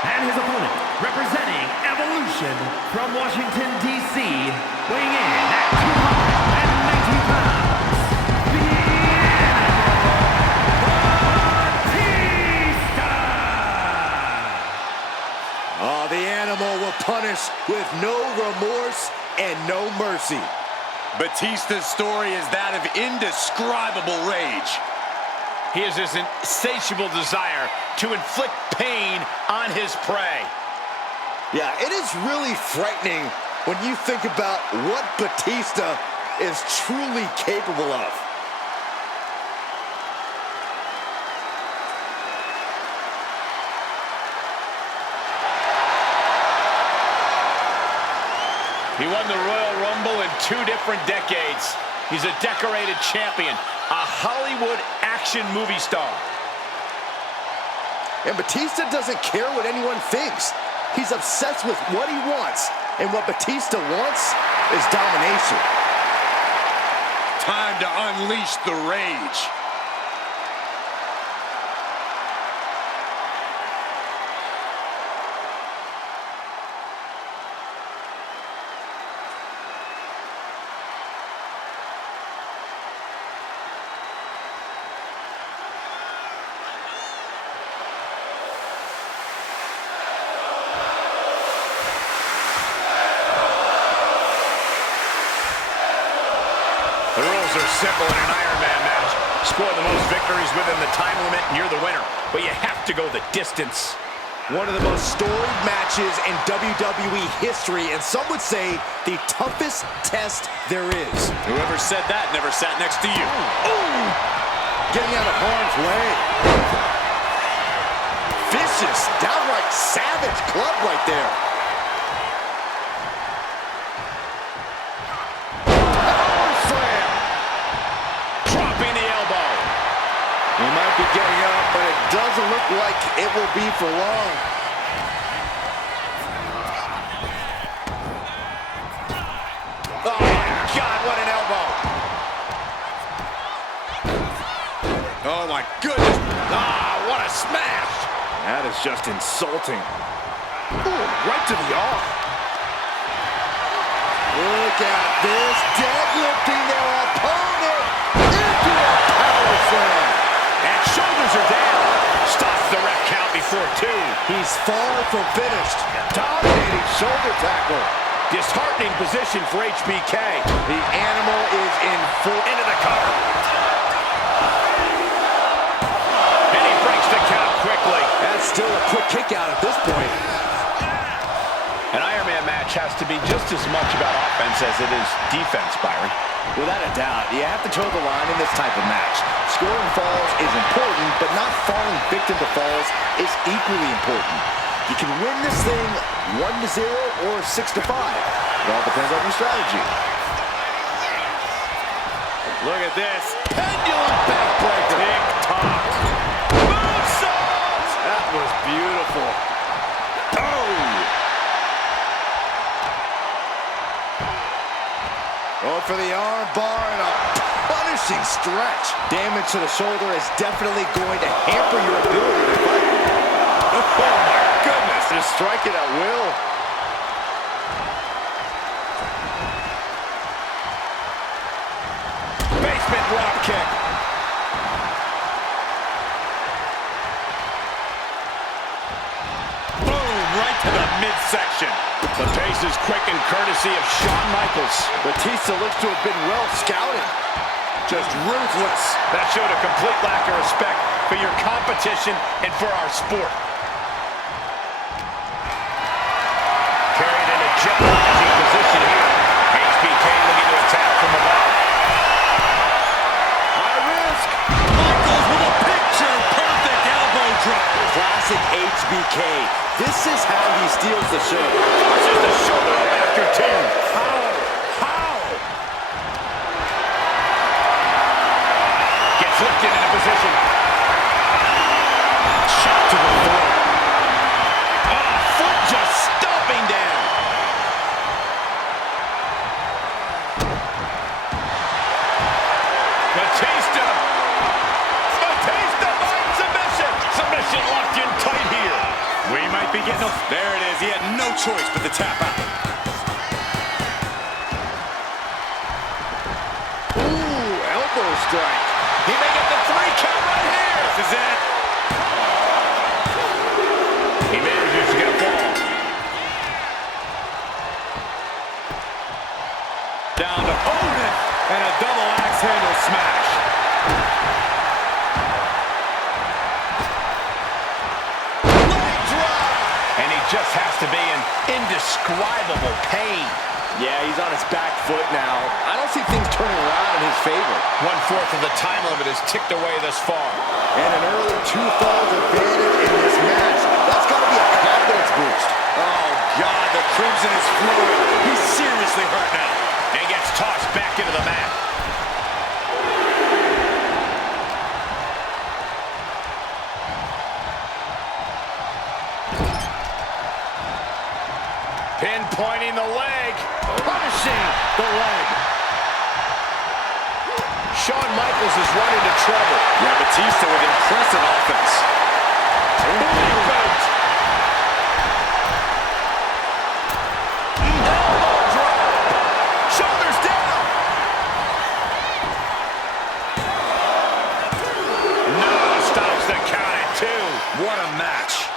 And his opponent, representing Evolution from Washington, D.C., weighing in at 290 pounds, the Batista! Oh, the animal will punish with no remorse and no mercy. Batista's story is that of indescribable rage. He has this insatiable desire to inflict pain on his prey. Yeah, it is really frightening when you think about what Batista is truly capable of. He won the Royal Rumble in 2 different decades. He's a decorated champion, a Hollywood action movie star. And Batista doesn't care what anyone thinks. He's obsessed with what he wants, and what Batista wants is domination. Time to unleash the rage. The rules are simple in an Iron Man match. Score the most victories within the time limit and you're the winner. But you have to go the distance. One of the most storied matches in WWE history, and some would say the toughest test there is. Whoever said that never sat next to you. Ooh! Getting out of harm's way. Vicious, downright savage club right there. He might be getting up, but it doesn't look like it will be for long. Oh, my God, what an elbow. Oh, my goodness. Ah, what a smash. That is just insulting. Ooh, right to the arm. Look at this, deadlifting their opponent into a power slam. And shoulders are down. Stops the ref count before two. He's far from finished. Dominating shoulder tackle. Disheartening position for HBK. The animal is in full. Into the cover. And he breaks the count quickly. That's still a quick kick out at this point. An Iron Man match has to be just as much about offense as it is defense, Byron. Without a doubt, you have to toe the line in this type of match. Scoring falls is important, but not falling victim to falls is equally important. You can win this thing 1-0 or 6-5. It all depends on your strategy. Look at this. Pendulum backbreaker. Tick-tock. Moonsault! That was beautiful. Going for the arm bar and a punishing stretch. Damage to the shoulder is definitely going to hamper your ability to fight. Oh my goodness, just strike it at will. Basement drop kick. Boom, right to the midsection. The pace is quick and courtesy of Shawn Michaels. Batista looks to have been well scouted. Just ruthless. That showed a complete lack of respect for your competition and for our sport. Carried in a jeopardizing position here. HBK looking to attack from above. High risk. Michaels with a picture-perfect elbow drop. Classic HBK. This is how he steals the show. Pushes the shoulder up after two. How? Gets lifted into position. Shot to the throat. Oh, foot just stomping down. Batista finds submission. Submission locked in tight here. We might be getting a... There it is. He had no choice but to tap out. Ooh, elbow strike. He may get the 3 count right here. This is it. He manages to get a fall. Down to Odin. And a double axe handle smash. And he just has to be in indescribable pain. Yeah, he's on his back foot now. I don't see things turning around in his favor. 1/4 of the time limit is ticked away thus far. And an early 2 falls advantage in this match. That's got to be a confidence boost. Oh, God, the Crimson is fluid. He's seriously hurt now. And gets tossed back into the mat. Pinpointing the leg. Punishing the leg. Shawn Michaels is running into trouble. Yeah, Batista with impressive offense. Elbow drop. Shoulders down. No, stops the count at 2. What a match.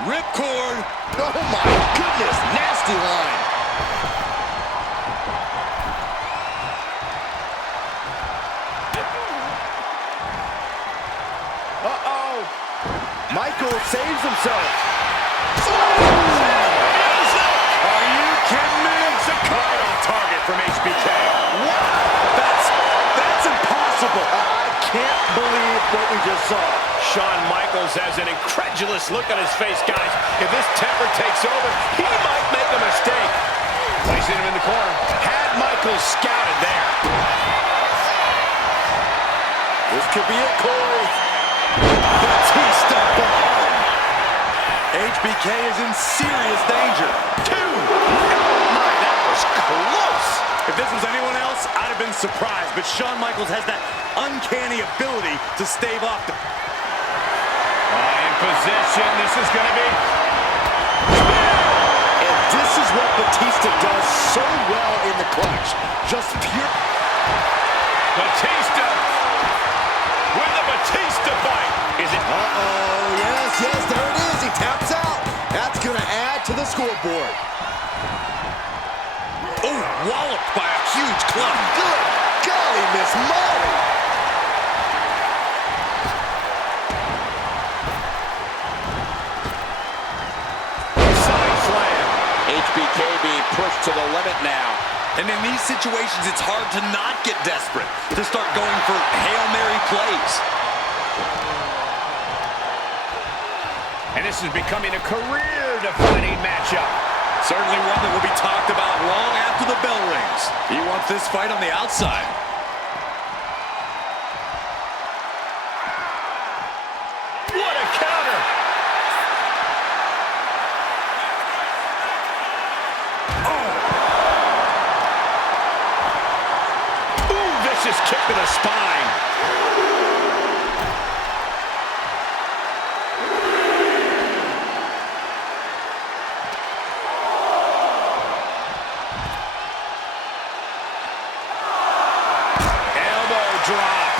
Ripcord. Oh my goodness, nasty line. Uh-oh. Michael saves himself. Are you kidding me? Right on target from HBK. That's impossible. I can't believe what we just saw. Shawn Michaels has an incredulous look on his face, guys. If this temper takes over, he might make a mistake. Placing him in the corner. Had Michaels scouted there. This could be it, Corey. Batista bomb. HBK is in serious danger. 2. Oh my, that was close. If this was anyone else, I'd have been surprised. But Shawn Michaels has that uncanny ability to stave off the... In position, this is going to be... And this is what Batista does so well in the clutch. Just pure... Batista with the Batista fight. Is it... Uh-oh, yes, there it is. He taps out. That's going to add to the scoreboard. Oh, walloped by a huge club. Good golly, Miss Molly. Side slam. HBK being pushed to the limit now. And in these situations, it's hard to not get desperate, to start going for Hail Mary plays. And this is becoming a career-defining matchup. Certainly one that will be talked about long after the bell rings. He wants this fight on the outside. What a counter! Oh! Ooh, vicious kick to the spine. Drop.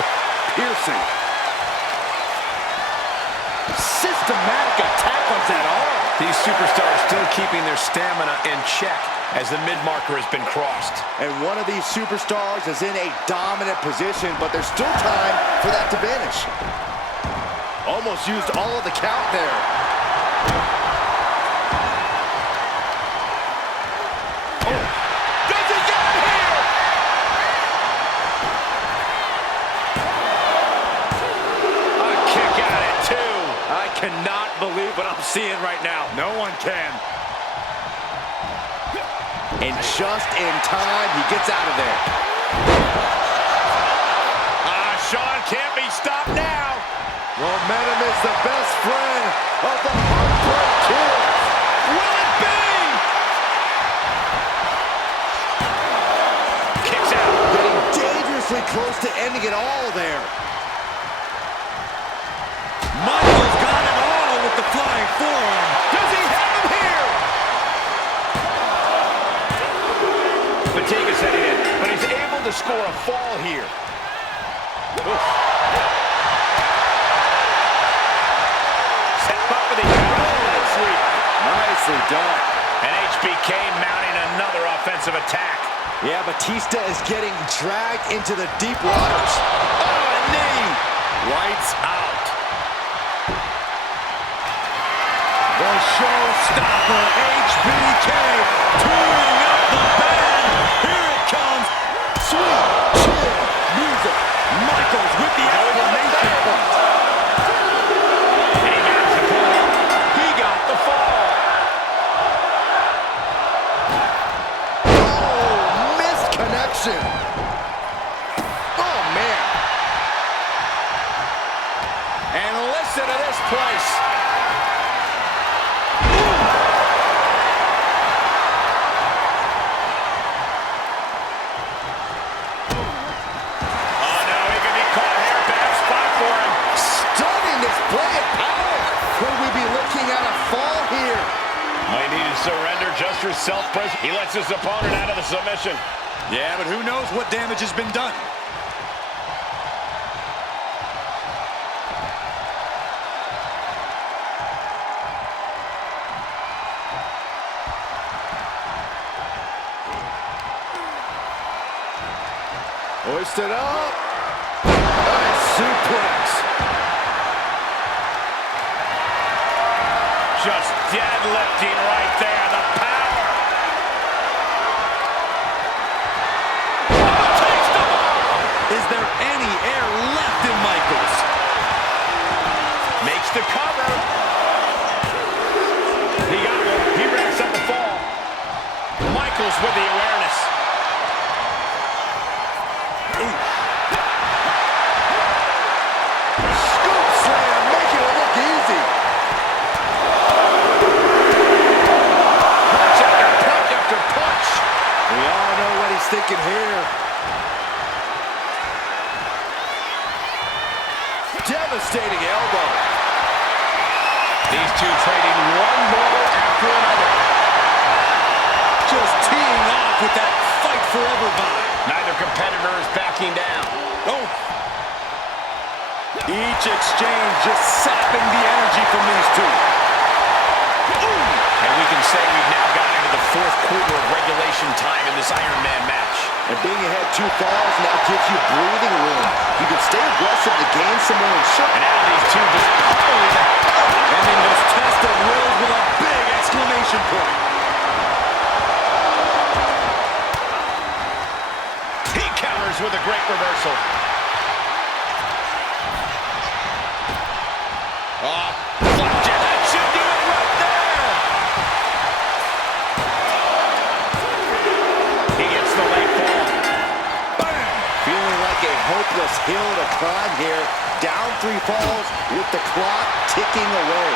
Piercing. Systematic attack on that arm. These superstars still keeping their stamina in check as the mid-marker has been crossed. And one of these superstars is in a dominant position, but there's still time for that to vanish. Almost used all of the count there. Oh. Does he get it here? A kick out at 2. I cannot believe what I'm seeing right now. No one can. And just in time, he gets out of there. Shawn can't be stopped now. Momentum is the best friend of the Heartbreak Kid. Will it be? Kicks out. Getting dangerously close to ending it all there. Michaels got it all with the flying forearm. Does he have him here? Fatigue's heading in, but he's able to score a fall here. Oof. Set up with the elbow sweep. Nicely done. And HBK mounting another offensive attack. Yeah, Batista is getting dragged into the deep waters. Oh, a knee. Lights out. The showstopper, HBK, tuning up the band. Here it comes. Sweet chin music. Michaels with the exclamation point. And he managed to pull it up. He got the fall. Oh, missed connection. this place. Oh, no, he could be caught here. Bad spot for him. Stunning display of power. Could we be looking at a fall here? Might need to surrender just for self-preservation. He lets his opponent out of the submission. Yeah, but who knows what damage has been done. Hoisted up. Nice suplex. Just deadlifting right there. The power. Oh, takes the bomb. Is there any air left in Michaels? Makes the cover. He got one. He wraps up the fall. Michaels with the awareness. Scoop slam, making it look easy. Punch after punch after punch. We all know what he's thinking here. Devastating elbow. These two trading one blow after another. Just teeing off with that fight forever vibe. Neither competitor is backing down. Oh. Each exchange just sapping the energy from these two. And we can say we've now got into the fourth quarter of regulation time in this Iron Man match. And being ahead 2 falls now gives you breathing room. You can stay aggressive to gain some more insurance. And now these two just Ending this test of wills with a big exclamation point. He counters with a great reversal. Flapjack. That should do it right there. He gets the late fall. Bam! Feeling like a hopeless hill to climb here. Down 3 falls with the clock ticking away.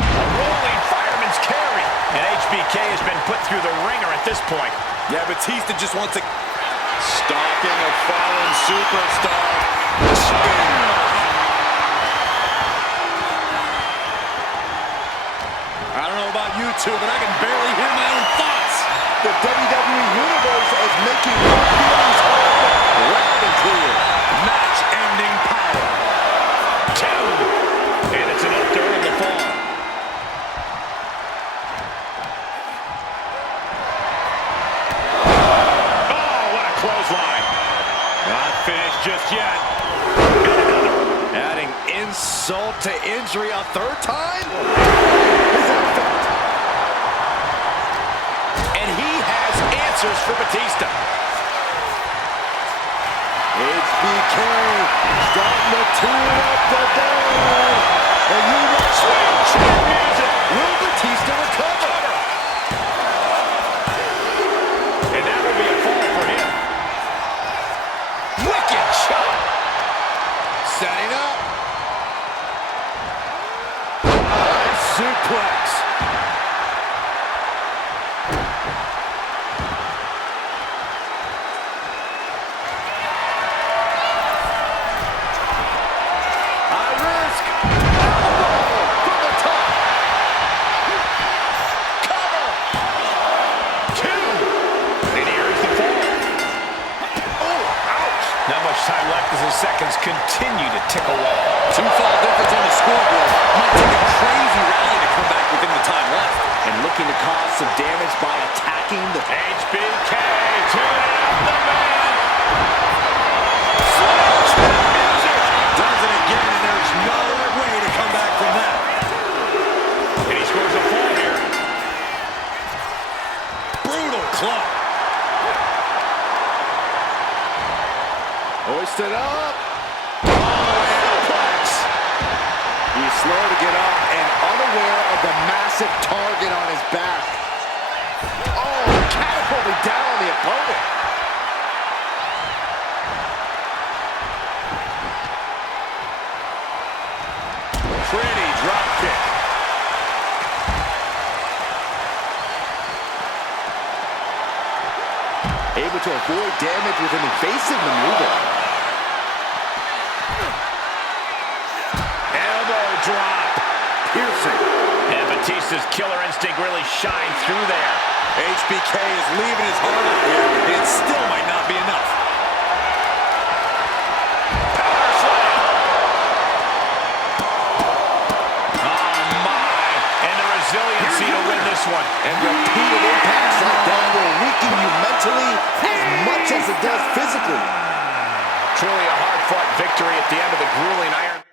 A rolling fireman's carry. And HBK has been put through the ringer at this point. Yeah, Batista just wants to... Stalking a fallen superstar. Spin. I don't know about you two, but I can barely hear my own thoughts. The WWE Universe is making your feelings heard loud and clear. Match-ending power. 2. And it's enough to earn the fall. Oh, what a clothesline. Not finished just yet. And another. Adding insult to injury a 3rd time? Is it effect? And he has answers for Batista. HBK starting to tune up the band. And you know, Sweet chin music. will Batista recover? And that will be a fall for him. Wicked shot. Setting up. Nice suplex. High risk. Elbow from the top. Cover. 2. And here's the fall. Oh, ouch. Not much time left as the seconds continue to tick away. 2-fall difference on the scoreboard. Might take a crazy rally to come back within the time left. And looking to cause some damage by attacking the... HBK tuning up the man. Sweet chin music. Does it again, and there's no way to come back from that. And he scores a fall here. Brutal club. Hoisted up. Suplex. He's slow to get up and unaware of the massive target on his back. Oh, catapulted down on the opponent. able to avoid damage with an evasive maneuver. Elbow drop. Piercing. And Batista's killer instinct really shines through there. HBK is leaving his heart out here, and it still might not be enough. Power slam. Oh, my. And the resiliency to win this one. And repeated impacts like that will weaken you mentally as much as it does physically. Truly a hard-fought victory at the end of the grueling Iron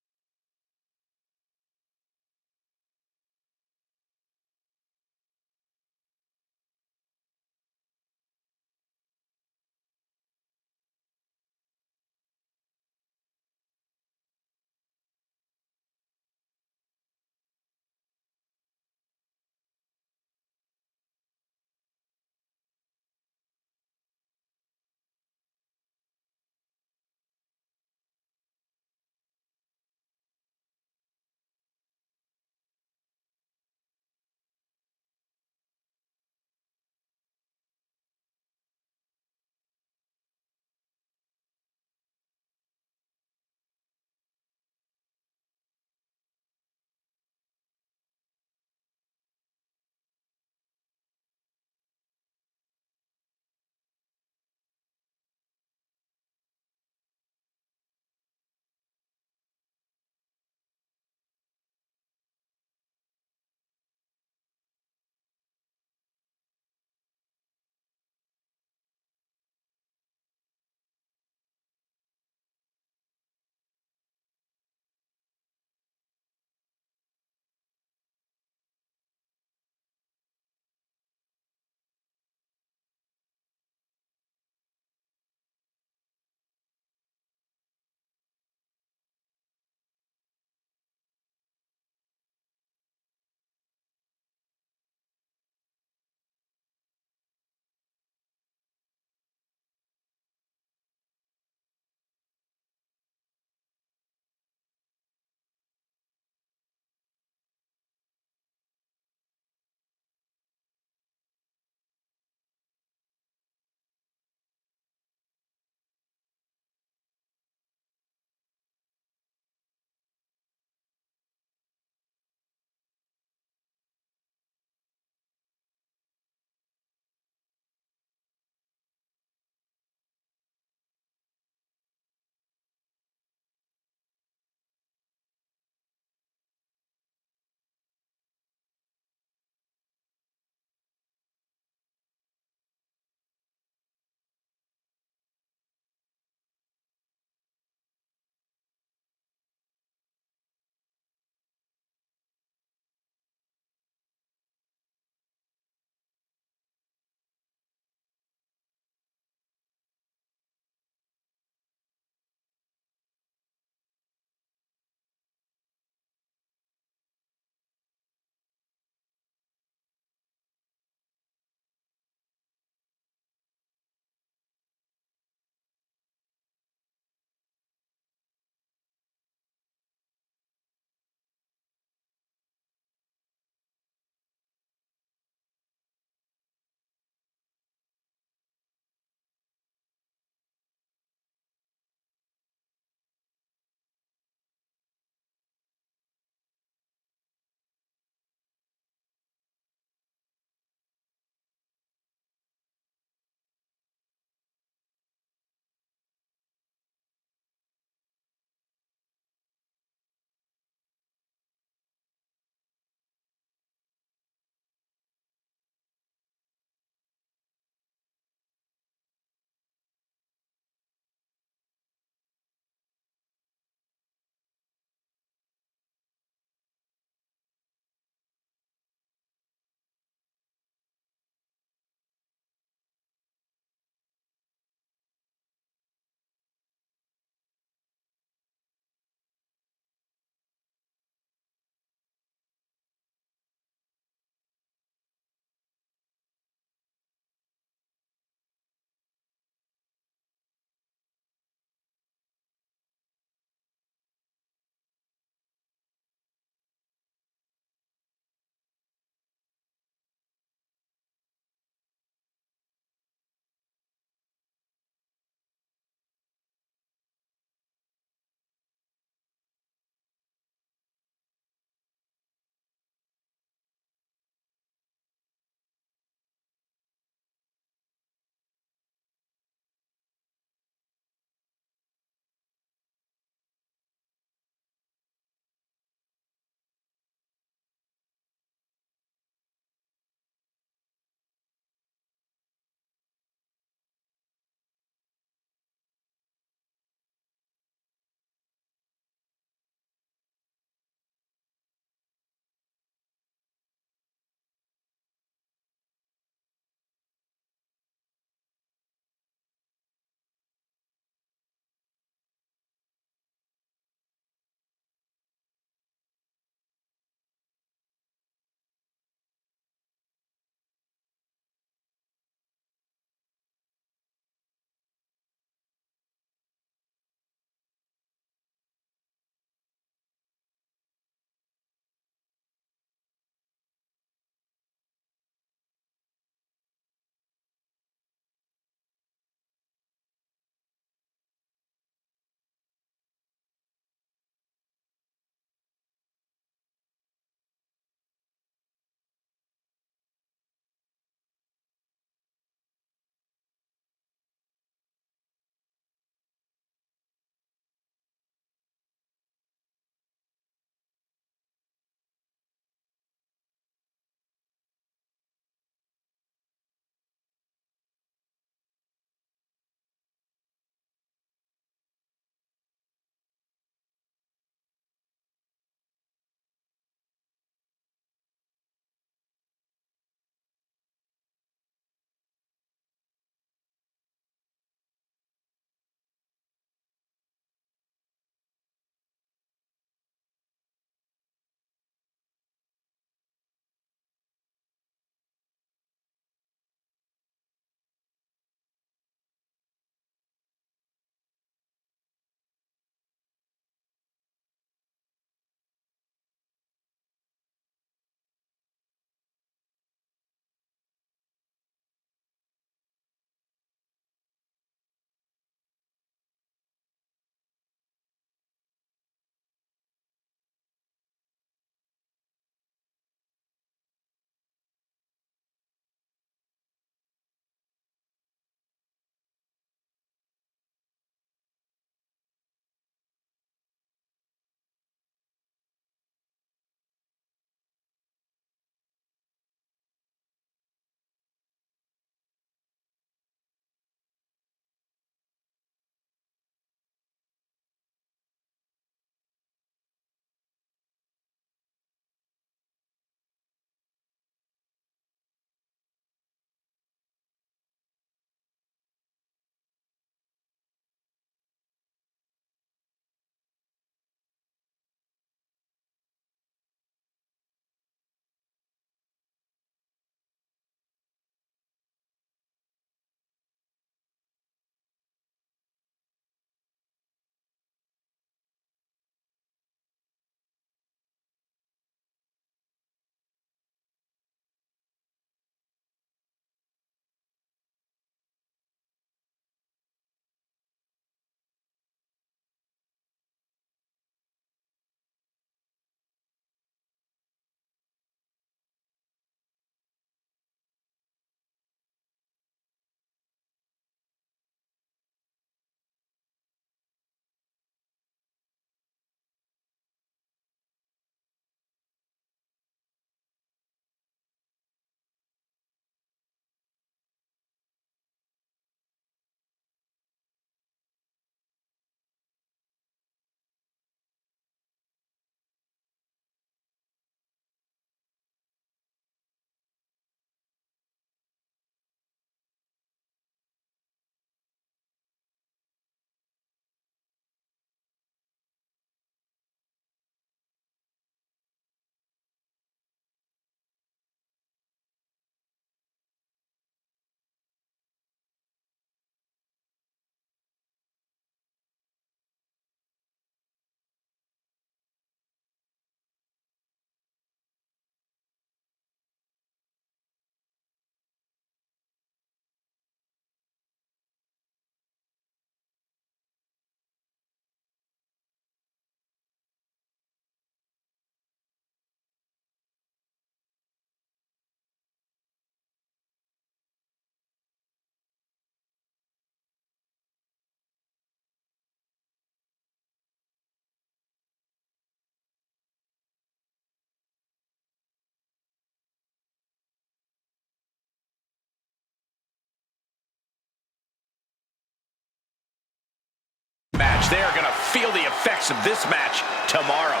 backstage, they are going to feel the effects of this match tomorrow.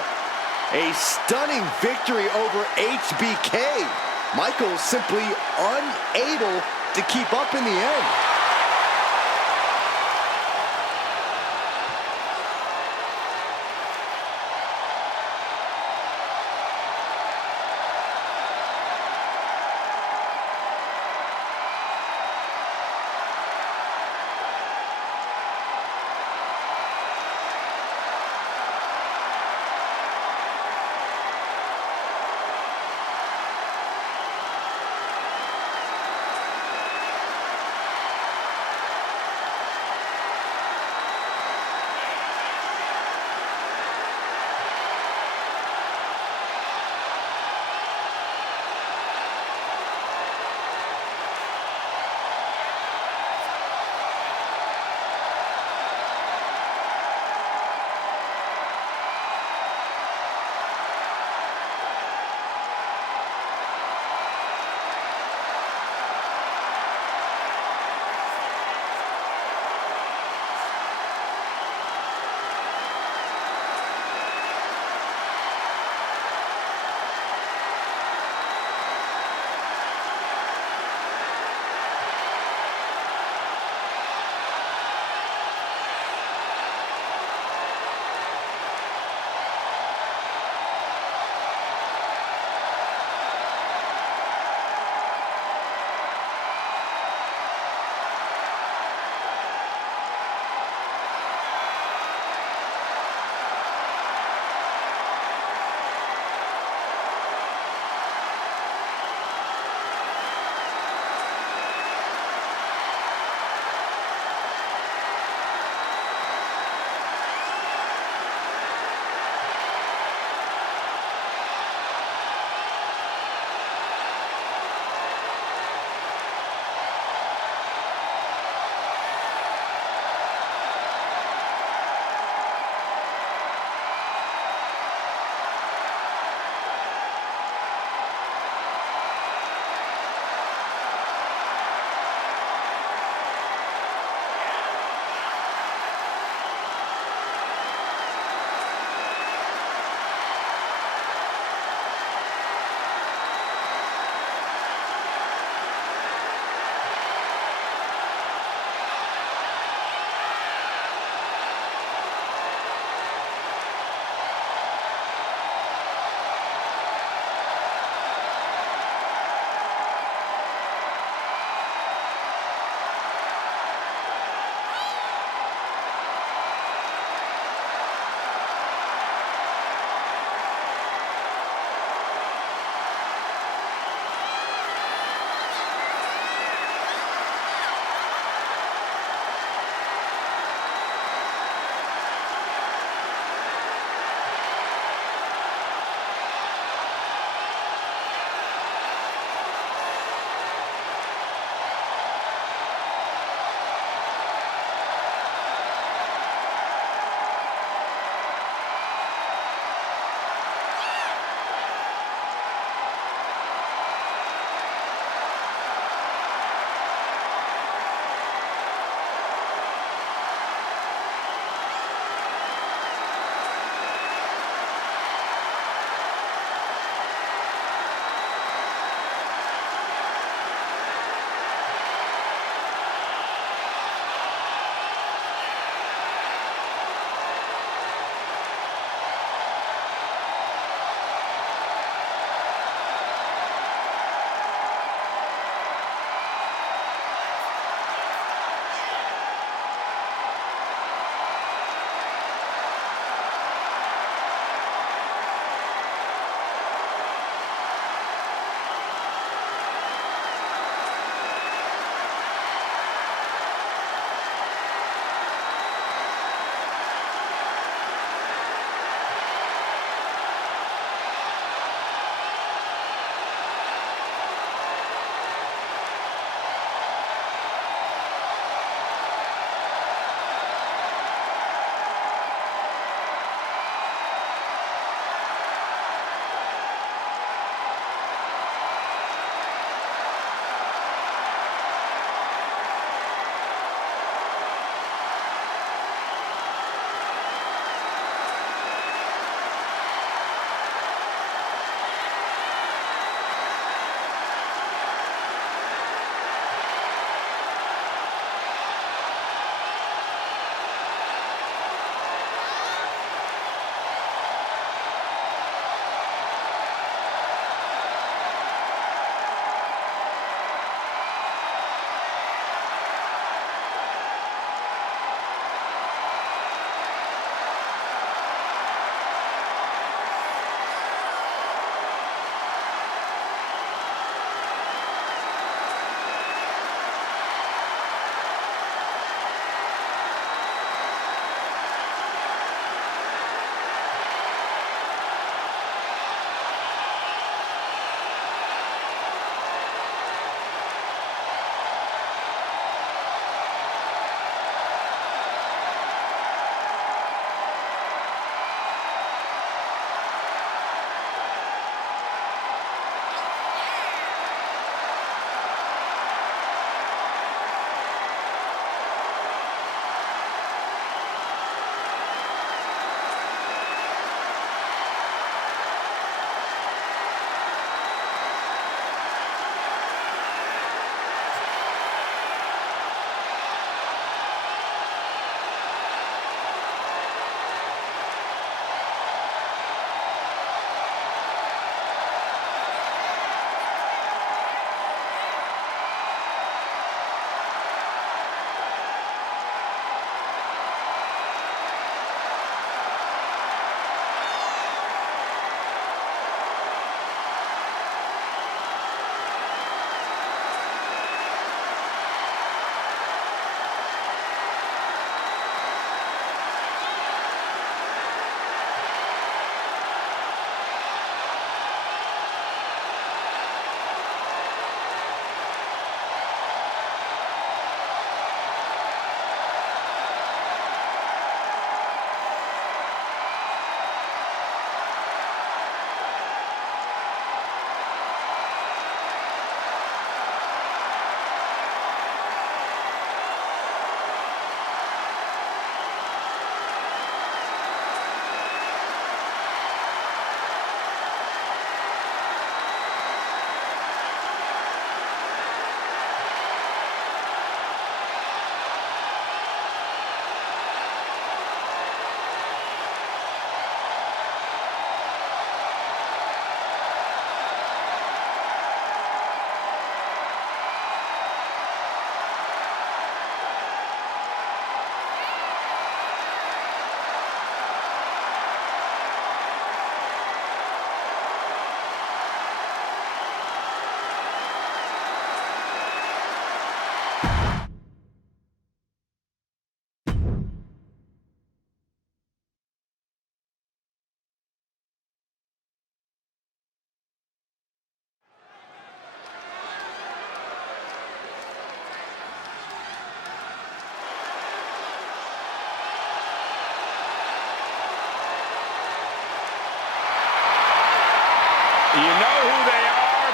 A stunning victory over HBK. Michaels simply unable to keep up in the end.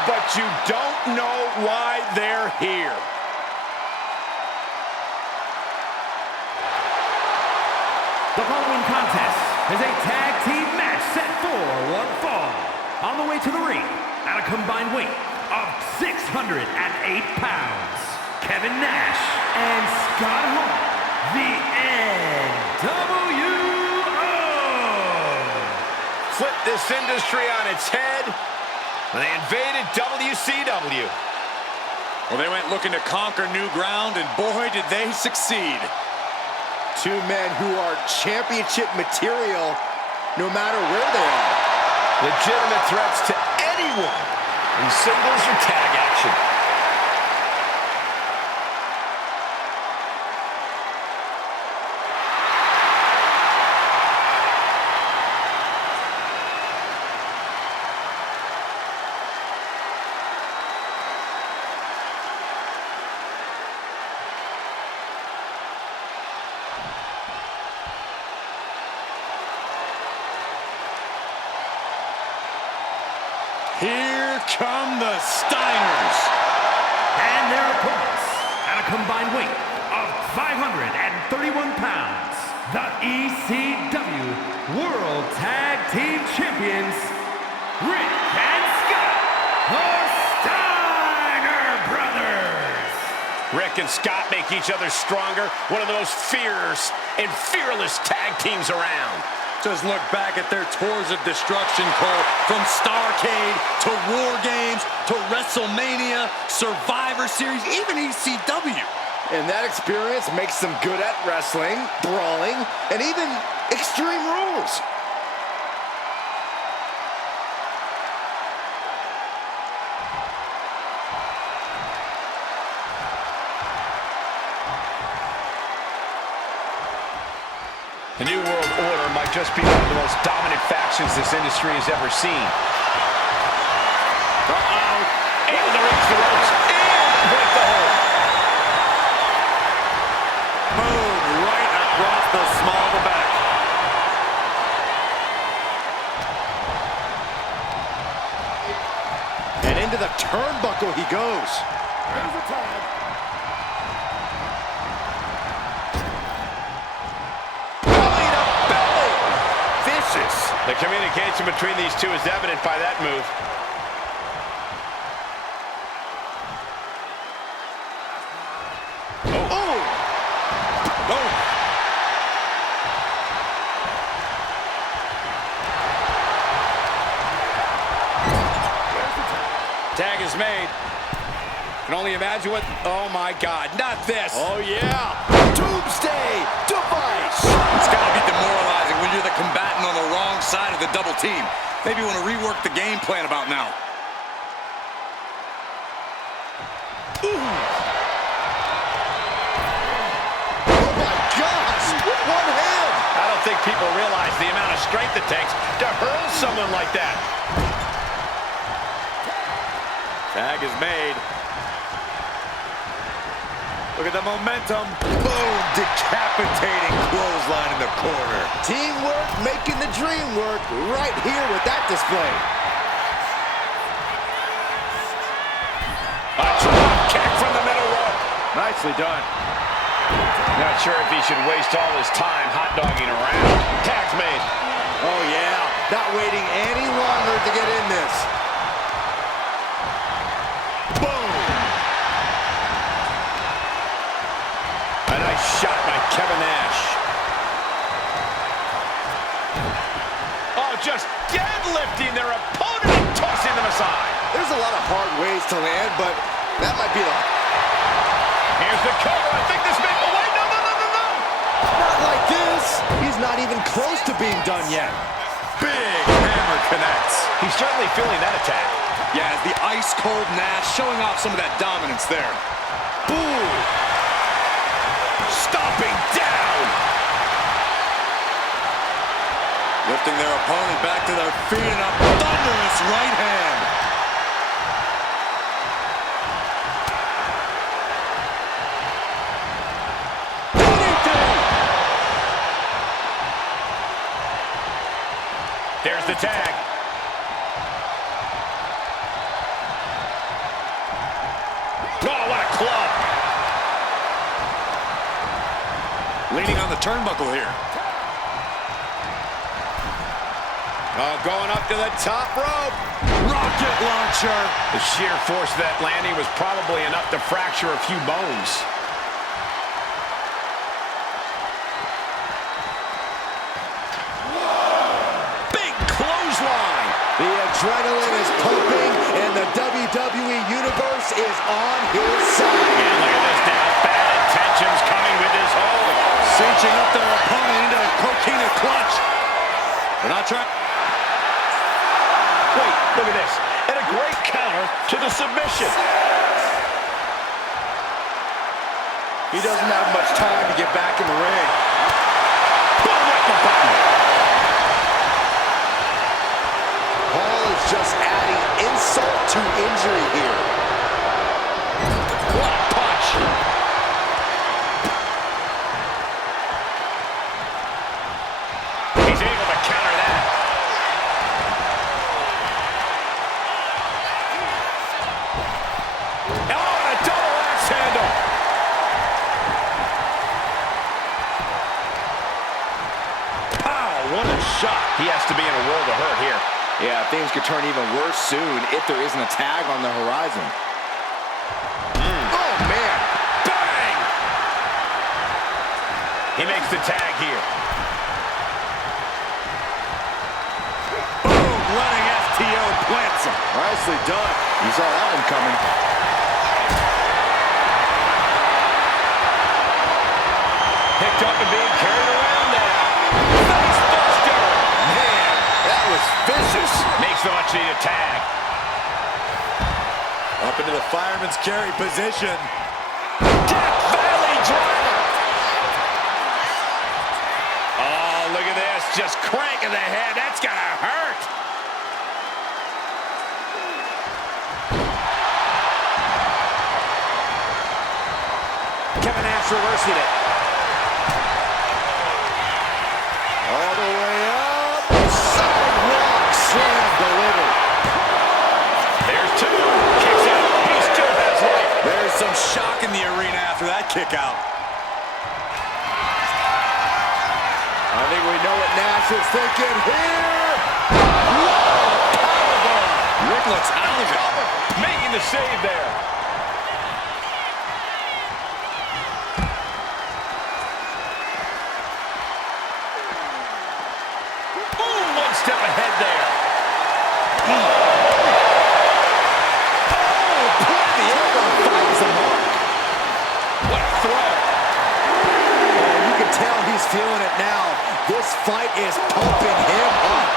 but you don't know why they're here. The following contest is a tag team match set for one fall. On the way to the ring, at a combined weight of 608 pounds, Kevin Nash and Scott Hall, the NWO. Flipped this industry on its head when they invaded WCW. Well, they went looking to conquer new ground, and boy, did they succeed. Two men who are championship material no matter where they are. Legitimate threats to anyone in singles or tag action. Here come the Steiners. And their opponents, at a combined weight of 531 pounds, the ECW World Tag Team Champions, Rick and Scott, the Steiner Brothers. Rick and Scott make each other stronger. One of the most fierce and fearless tag teams around. Just look back at their tours of destruction, Cole. From Starrcade to War Games to WrestleMania, Survivor Series, even ECW. And that experience makes them good at wrestling, brawling, and even Extreme Rules. The New World Order might just be one of the most dominant factions this industry has ever seen. Able to reach the ropes and break the hold. Boom, right across the small of the back. And into the turnbuckle he goes. There's the tag. The communication between these two is evident by that move. Oh! Boom. Tag is made. Can only imagine what... Oh, my God. Not this. Oh, yeah. Doomsday device. It's got to be demoralizing when you're the combatant on the wrong side of the double team. Maybe you want to rework the game plan about now. Ooh. Oh, my gosh. With one hand. I don't think people realize the amount of strength it takes to hurl someone like that. Tag is made. Look at the momentum. Boom. Decapitating clothesline in the corner. Teamwork making the dream work right here with that display. A drop kick from the middle rope. Nicely done. Not sure if he should waste all his time hot-dogging around. Tag's made. Oh, yeah. Not waiting any longer to get in this. Boom. A nice shot by Kevin Nash. Oh, just deadlifting their opponent and tossing them aside. There's a lot of hard ways to land, but that might be the... Here's the cover. I think this may... Oh, wait, no. Not like this. He's not even close to being done yet. Big hammer connects. He's certainly feeling that attack. Yeah, the ice-cold Nash showing off some of that dominance there. Boom. Stomping down. Lifting their opponent back to their feet in a thunderous right hand. There's the tag. club. Leaning on the turnbuckle here. Oh, going up to the top rope. Rocket launcher. The sheer force of that landing was probably enough to fracture a few bones. Big clothesline. The adrenaline is pumping, and the WWE Universe is on his side. And look at this now. Bad intentions coming with his hold. Cinching up their opponent into a coquina clutch. They're not trying. Wait, look at this. And a great counter to the submission. He doesn't have much time to get back in the ring. Boom, right in the button. Hall is just adding insult to injury here. What a punch. He's able to counter that. Oh, and a double axe handle. Pow, what a shot. He has to be in a world of hurt here. Yeah, things could turn even worse soon if there isn't a tag on the horizon. Oh, man. Bang! He makes the tag here. Boom, running FTO plants him. Nicely done. You saw that one coming. Picked up and being carried around now. Face buster! Man, that was vicious. Makes the much-needed tag. Up into the fireman's carry position. Death Valley driver. Oh, look at this. Just cranking the head. That's gonna hurt. Kevin Nash reversing it. All the way up. Sidewalk slam delivered. There's two. Kicks out. He still has life. There's some shock in the arena after that kick out. I think we know what Nash is thinking here. Powerbomb. Rick looks out of it. Making the save there. Ooh, one step ahead there. The elbow finds the mark. What a throw. And you can tell he's feeling it now. This fight is pumping him up.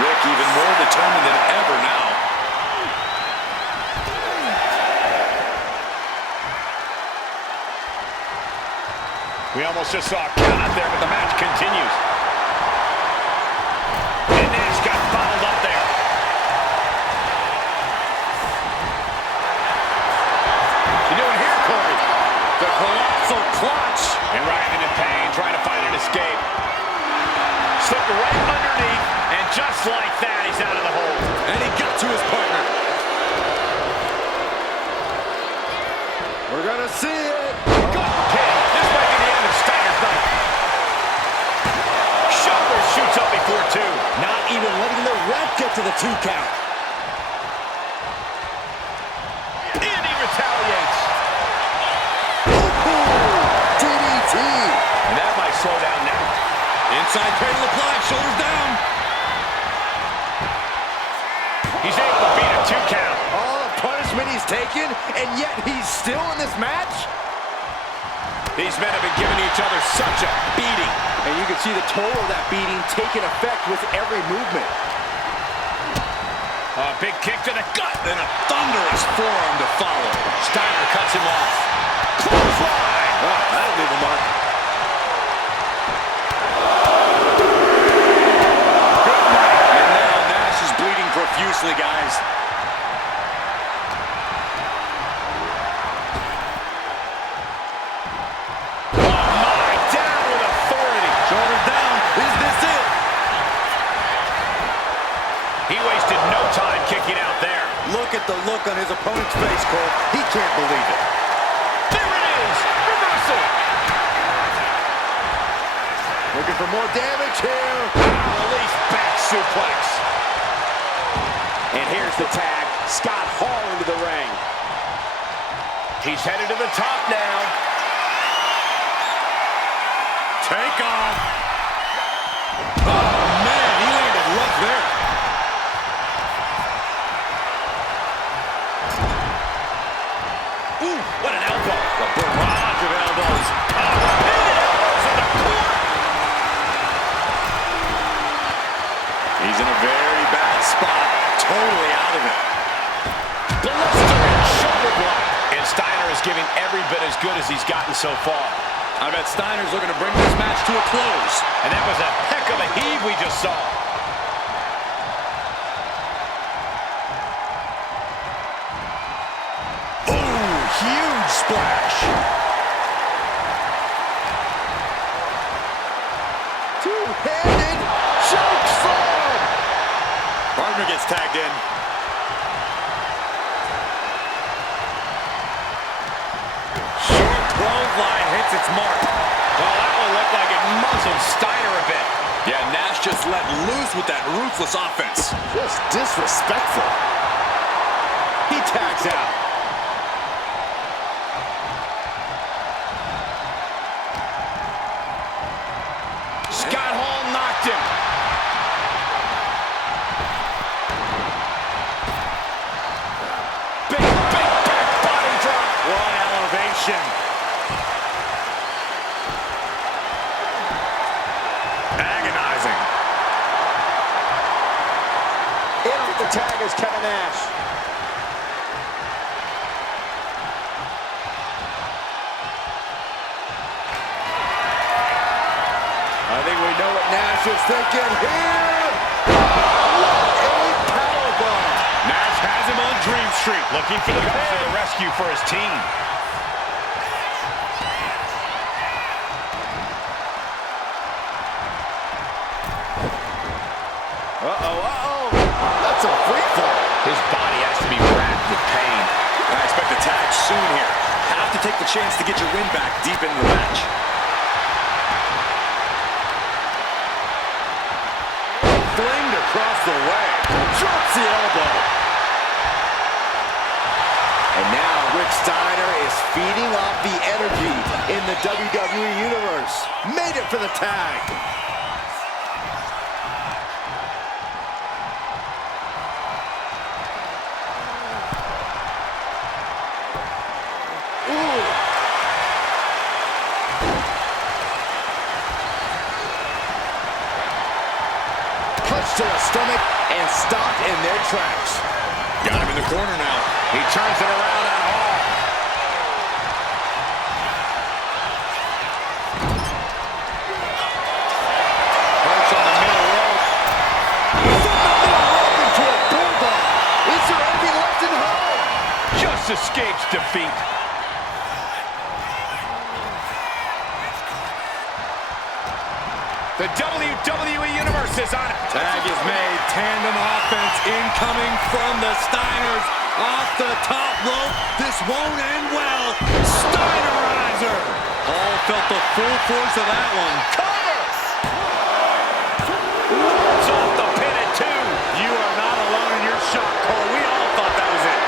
Rick even more determined than ever now. We almost just saw a count out there, but the match continues. And Nash got fouled up there. What you doing here, Corey? The colossal clutch. And Ryan in pain, trying to find an escape. Slipped right underneath, and just like that, he's out of the hole. And he got to his partner. We're going to see it. Good pin. This might be the end of Steiner's night. Shoulder shoots up before two. Not even letting the ref get to the 2 count. And he retaliates. DDT. And that might slow down now. Inside cradle applied, shoulders down. He's able to beat a 2 count. All the punishment he's taken, and yet he's still in this match? These men have been giving each other such a beating. And you can see the toll of that beating taking effect with every movement. A big kick to the gut. Then a thunderous forearm to follow. Steiner cuts him off. Clothesline. Oh, that'll leave a mark. Good night. And now Nash is bleeding profusely, guys. the look on his opponent's face, Cole. He can't believe it. There it is! Reversal! Looking for more damage here. Release back suplex. And here's the tag. Scott Hall into the ring. He's headed to the top now. Take off. Oh, man, he landed rough there. Ooh, what an elbow. A barrage of elbows. Repeated elbows in the corner. He's in a very bad spot. Totally out of it. Blistering shoulder block. And Steiner is giving every bit as good as he's gotten so far. I bet Steiner's looking to bring this match to a close. And that was a heck of a heave we just saw. Ooh, huge splash. Two-handed choke slam. Partner gets tagged in. Short clothesline hits its mark. Well, that one looked like it muzzled Steiner a bit. Yeah, Nash just let loose with that ruthless offense. Just disrespectful. He tags out. Scott Hall knocked him. Big back body drop. What elevation. Agonizing. In off the tag is Kevin Nash. I think we know what Nash is thinking here. What a powerbomb. Nash has him on Dream Street. Looking for the rescue for his team. That's a free fall. His body has to be racked with pain. I expect a tag soon here. Have to take the chance to get your win back deep into the match. Flinged across the way. Drops the elbow. And now Rick Steiner is feeding off the energy in the WWE Universe. Made it for the tag. Punch to the stomach and stopped in their tracks. Got him in the corner now. He turns it around on Hall. Punch on the middle rope. From the middle rope into a bulldog. Is there anything left in Hall? Just escapes defeat. The WWE Universe is on. Tag is made. Tandem offense incoming from the Steiners. Off the top rope. This won't end well. Steinerizer. Hall felt the full force of that one. Cover! It's off the pin at 2. You are not alone in your shock, Cole. We all thought that was it.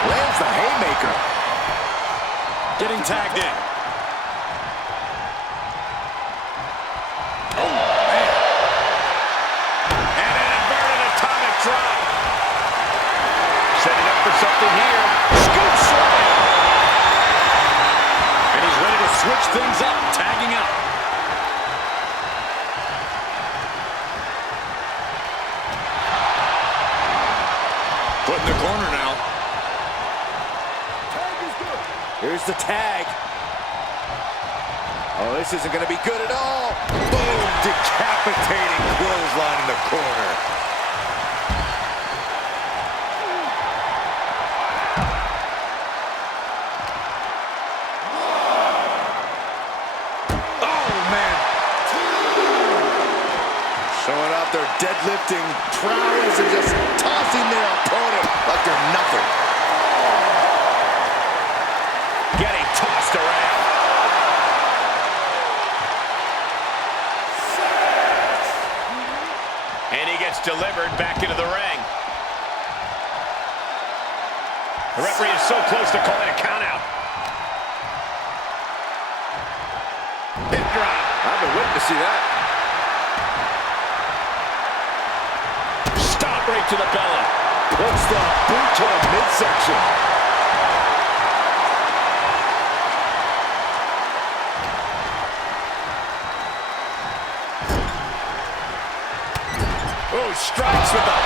Lands the haymaker. Getting tagged in. Oh, man. And an inverted atomic drop. Setting up for something here. Scoop slam. And he's ready to switch things up, tagging out. Put in the corner now. Here's the tag. Oh, this isn't going to be good at all. Boom! Decapitating clothesline in the corner. Showing off their deadlifting prowess and just tossing their opponent like they're nothing. Getting tossed around. And he gets delivered back into the ring. The referee is so close to calling a countout. Hip drop. I've been waiting to see that. Stop right to the belly. Puts the boot to the midsection. Oh, strikes with the...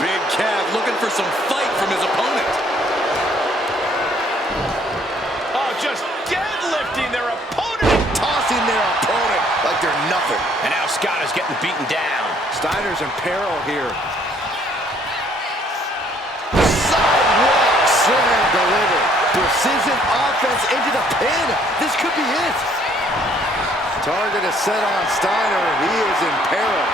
Big Cav looking for some fight from his opponent. Oh, just deadlifting their opponent. Tossing their opponent like they're nothing. And now Scott is getting beaten down. Steiner's in peril here. Sidewalk slam delivered. Precision offense into the pin. This could be it. Target is set on Steiner. He is in peril.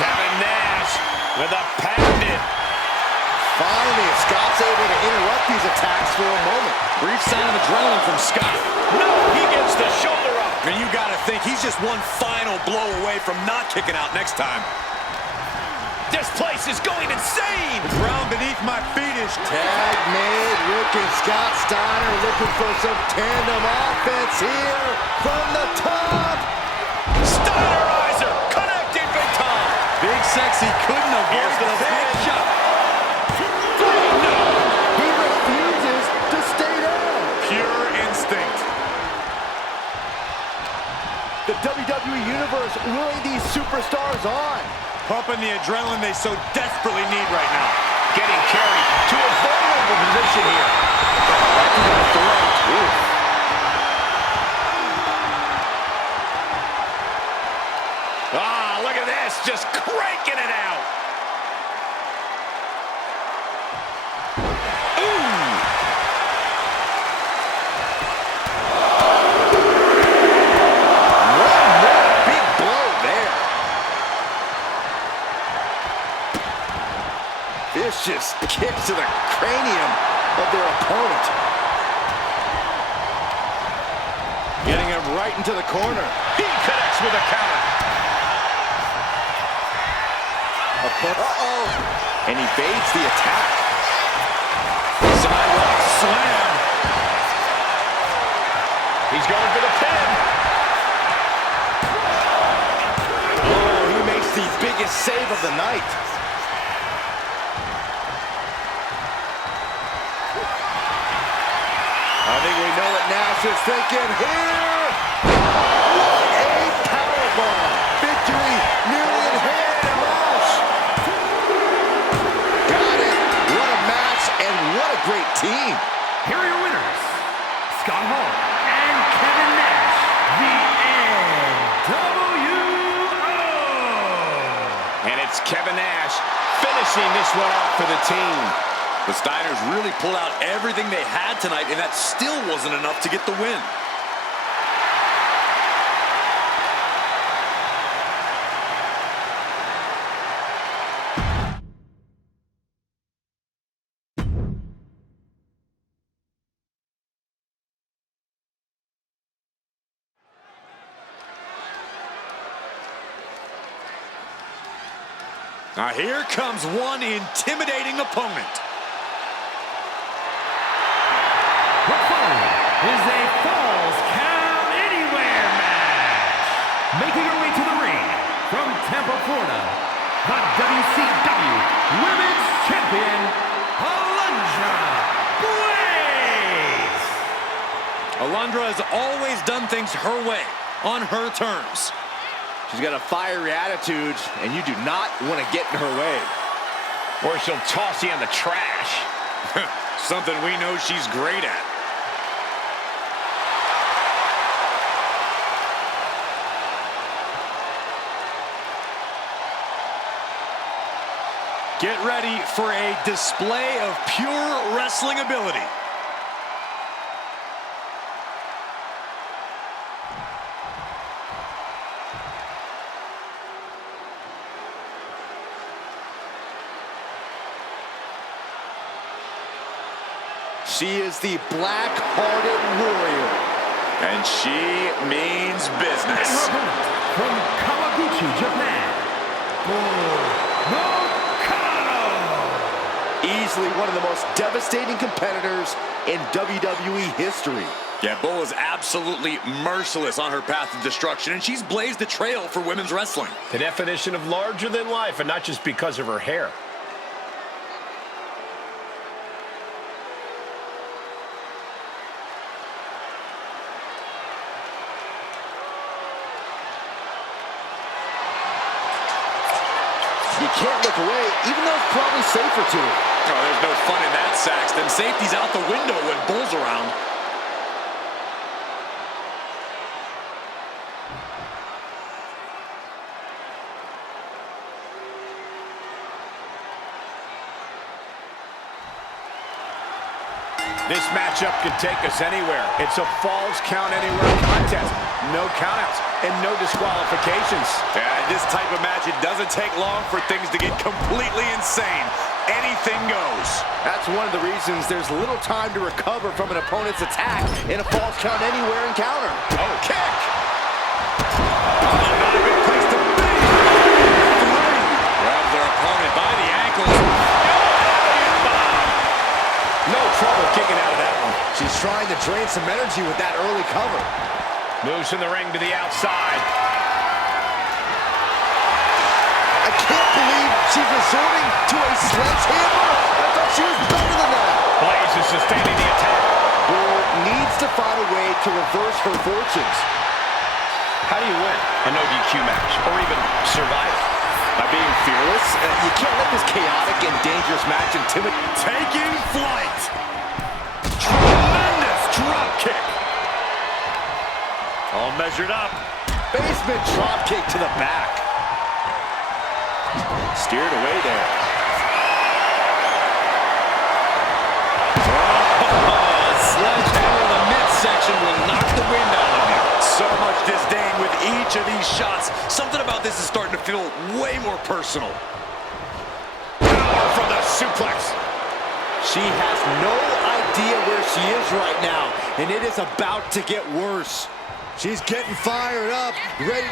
Kevin Nash with a pounded. Finally, Scott's able to interrupt these attacks for a moment. Brief sign of adrenaline from Scott. No, he gets the shoulder up. And you gotta think he's just one final blow away from not kicking out next time. This place is going insane. The ground beneath my feet is... Tag made. Rick and Scott Steiner looking for some tandem offense here from the top. Steinerizer connected big time. Big Sexy couldn't avoid Here's the big pin. shot. He refuses to stay down. Pure instinct. The WWE Universe willing these superstars on. Pumping the adrenaline they so desperately need right now. Getting carried to a vulnerable position here. Ah, look at this, just cranking it out. Big blow there. Vicious kicks to the cranium of their opponent. Getting him right into the corner. He connects with a counter. Uh-oh. And evades the attack. Sidewalk slam. He's going for the pin. Oh, he makes the biggest save of the night. I think we know what Nash is thinking here. What a powerbomb. Victory nearly in hand. Nash. Got it. What a match and what a great team. Here are your winners, Scott Hall and Kevin Nash, the NWO. And it's Kevin Nash finishing this one out for the team. The Steiners really pulled out everything they had tonight, and that still wasn't enough to get the win. Now here comes one intimidating opponent. The following is a Falls Count Anywhere match. Making her way to the ring from Tampa, Florida, the WCW Women's Champion, Alundra Blaze. Alundra has always done things her way, on her terms. She's got a fiery attitude, and you do not want to get in her way. Or she'll toss you in the trash. Something we know she's great at. Get ready for a display of pure wrestling ability. She is the black-hearted warrior. And she means business. And her opponent, from Kawaguchi, Japan, Easily one of the most devastating competitors in WWE history. Yeah, Bull is absolutely merciless on her path of destruction, and she's blazed a trail for women's wrestling. The definition of larger than life, and not just because of her hair. You can't look away, even though it's probably safer to. Oh, there's no fun in that, Saxton. Safety's out the window when Bull's around. This matchup can take us anywhere. It's a Falls Count Anywhere contest. No countouts and no disqualifications. Yeah, in this type of match, it doesn't take long for things to get completely insane. Anything goes. That's one of the reasons there's little time to recover from an opponent's attack in a Falls Count Anywhere encounter. Oh, kick! Not a good place to be. Grabs their opponent by the ankles. No trouble kicking out of that one. She's trying to drain some energy with that early cover. Moves from the ring to the outside. I can't believe she's resorting to a sledgehammer. I thought she was better than that. Blaze is sustaining the attack. Bull needs to find a way to reverse her fortunes. How do you win a no DQ match, or even survive it? By being fearless, you can't let this chaotic and dangerous match intimidate. Taking flight. Tremendous drop kick. All measured up. Basement drop kick to the back. Steered away there. Sledgehammer in the midsection will knock the wind out of you. So much disdain with Each of these shots, something about this is starting to feel way more personal. Power from the suplex. She has no idea where she is right now, and it is about to get worse. She's getting fired up, ready.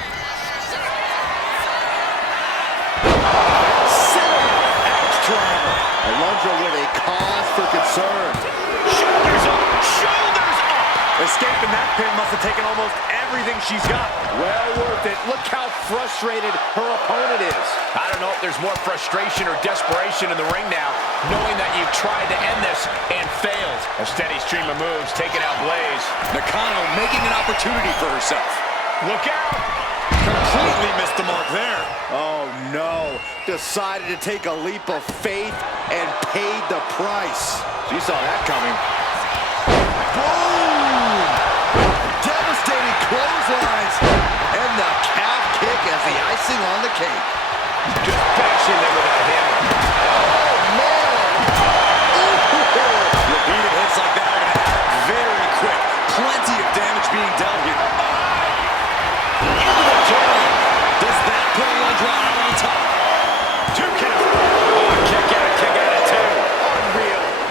Driver. A lunge with a cause for concern. Shoulders up, shoulders up. escaping that pin must have taken almost everything she's got. Well worth it. Look how frustrated her opponent is. I don't know if there's more frustration or desperation in the ring now, knowing that you've tried to end this and failed. A steady stream of moves taking out Blaze. Nakano making an opportunity for herself. Look out! Completely missed the mark there. Oh no. Decided to take a leap of faith and paid the price. She saw that coming. Boom! Devastating clotheslines. And the calf kick as the icing on the cake. Just bashing them with that hammer. Oh man! Repeated hits like that are going to happen very quick. Plenty of damage being dealt here. Does that put Alundra out on top? 2 count. Oh, kick out of 2.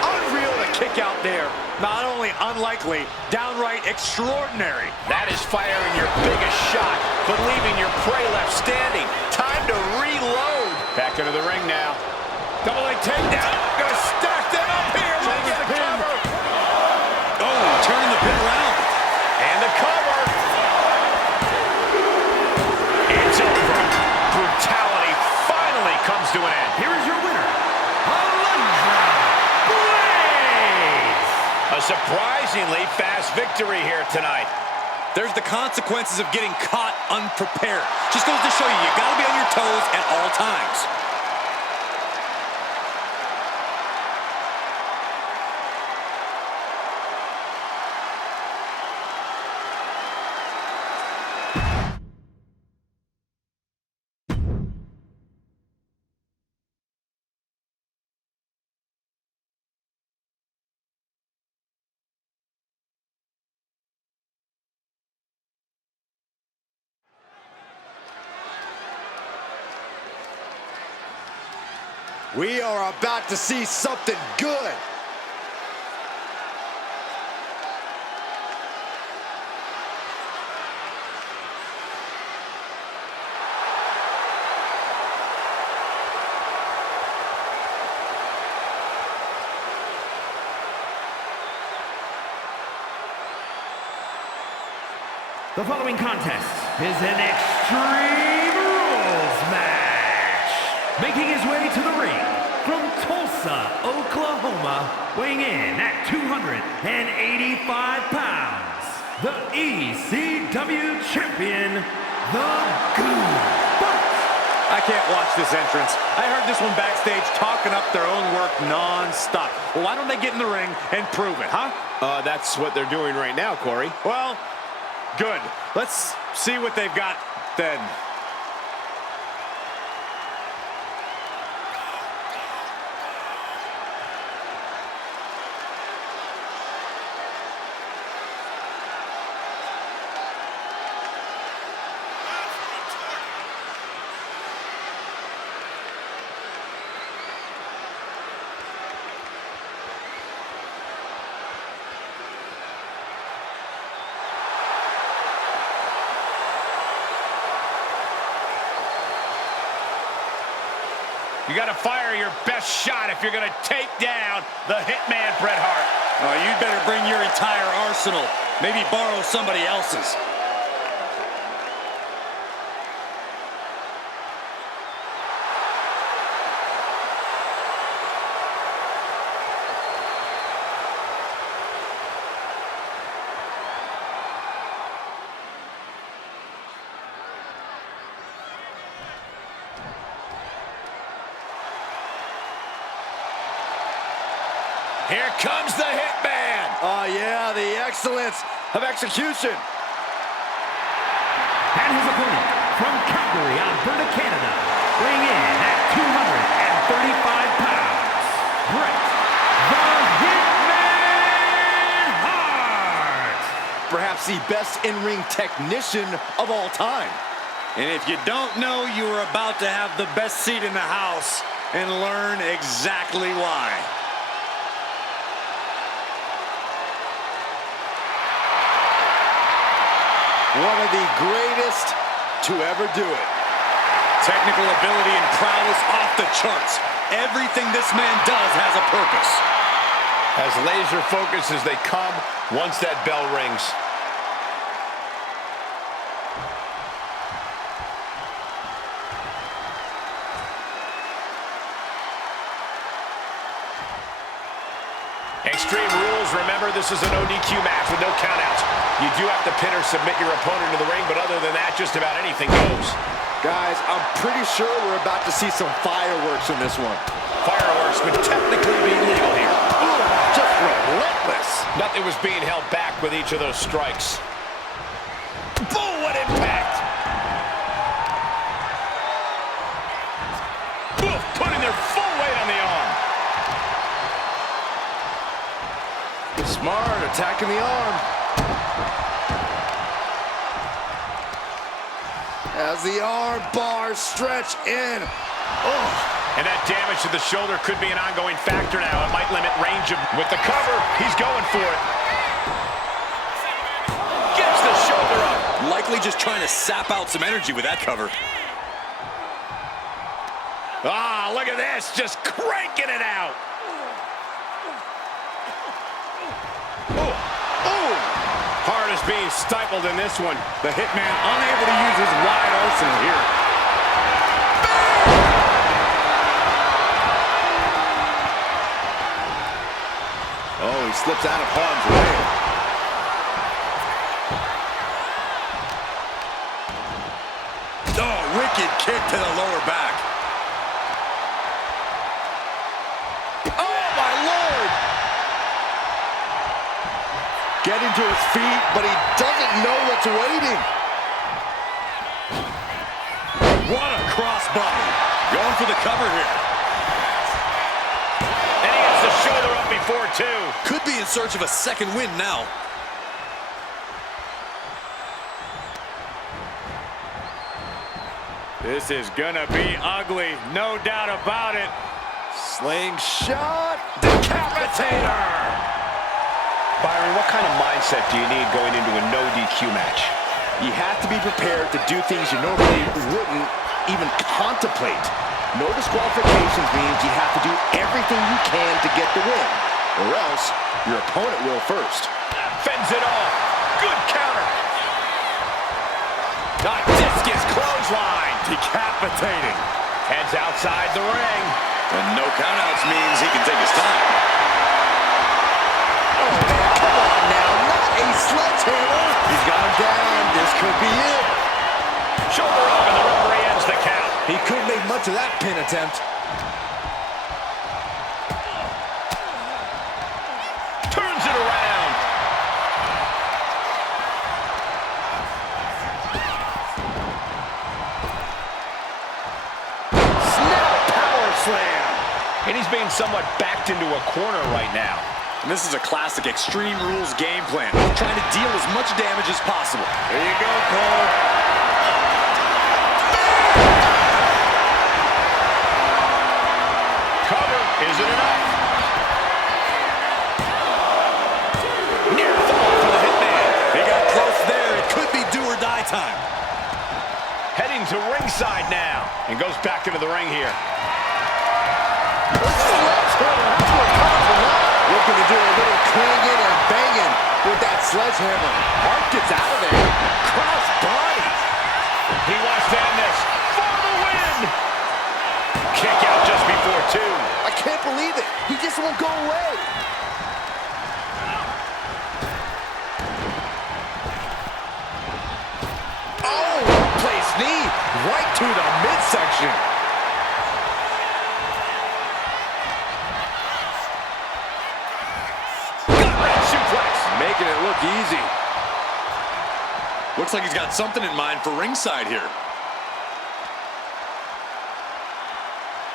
Unreal to kick out there. Not only unlikely, downright extraordinary. That is firing your biggest shot, but leaving your prey left standing. Time to reload. Back into the ring now. Double leg takedown. Gonna stack them up here. Making the cover. Oh, turning the pin around. And the cover. It's over. Brutality finally comes to an end. Here is your winner, Alundra Blaze. A surprisingly fast victory here tonight. There's the consequences of getting caught unprepared. Just goes to show you, you gotta be on your toes at all times. We are about to see something good. The following contest is an Extreme Rules match. Making his way to the ring from Tulsa, Oklahoma, weighing in at 285 pounds, the ECW champion, the Goon. I can't watch this entrance. I heard this one backstage talking up their own work non-stop. Well, why don't they get in the ring and prove it, huh? That's what they're doing right now, Corey. Well, good. Let's see what they've got then. You got to fire your best shot if you're going to take down the Hitman, Bret Hart. Oh, you'd better bring your entire arsenal. Maybe borrow somebody else's. Here comes the Hitman. Oh, yeah, the excellence of execution. And his opponent from Calgary, Alberta, Canada, weighing in at 235 pounds, Bret the Hitman Hart. Perhaps the best in-ring technician of all time. And if you don't know, you are about to have the best seat in the house and learn exactly why. One of the greatest to ever do it. Technical ability and prowess off the charts. Everything this man does has a purpose. As laser focused as they come once that bell rings. Extreme Rules, remember, this is an ODQ match with no countouts. You do have to pin or submit your opponent to the ring, but other than that, just about anything goes. Guys, I'm pretty sure we're about to see some fireworks in this one. Fireworks would technically be legal here. Ooh, just relentless. Nothing was being held back with each of those strikes. Boom, what impact! Oof, putting their full weight on the arm. Smart, attacking the arm. As the arm bars stretch in. Oh. And that damage to the shoulder could be an ongoing factor now. It might limit range of... With the cover, he's going for it. Gets the shoulder up. Likely just trying to sap out some energy with that cover. Ah, look at this. Just cranking it out. Hart is being stifled in this one. The Hitman unable to use his wide arsenal here. Oh, he slips out of harm's way. Oh, wicked kick to the lower back. Oh, my Lord! Getting to his feet, but he doesn't know what's waiting. What a crossbody. Going for the cover here. And he gets the shoulder up before, too. Could be in search of a second win now. This is gonna be ugly, no doubt about it. Slingshot decapitator. Byron, what kind of mindset do you need going into a no DQ match? You have to be prepared to do things you normally wouldn't even contemplate. No disqualifications means you have to do everything you can to get the win, or else your opponent will first. Fends it off. Good counter. Discus clothesline. Decapitating. Heads outside the ring. And no countouts means he can take his time. Oh, man, come on now. Not a sledgehammer. He's got him down. This could be it. Shoulder up, and the referee ends the count. He couldn't make much of that pin attempt. Turns it around. Snap power slam. And he's being somewhat backed into a corner right now. And this is a classic Extreme Rules game plan, trying to deal as much damage as possible. There you go, Cole. Cover isn't enough. Near fall for the hitman. He got close there. It could be do or die time. Heading to ringside now. And goes back into the ring here. Looking to do a little clanging and banging with that sledgehammer. Hart gets out of there. Cross body. He wants to end this for the win. Kick out just before two. I can't believe it. He just won't go away. Oh, well-placed knee right to the midsection. Gut-wrench suplex. Making it look easy. Looks like he's got something in mind for ringside here.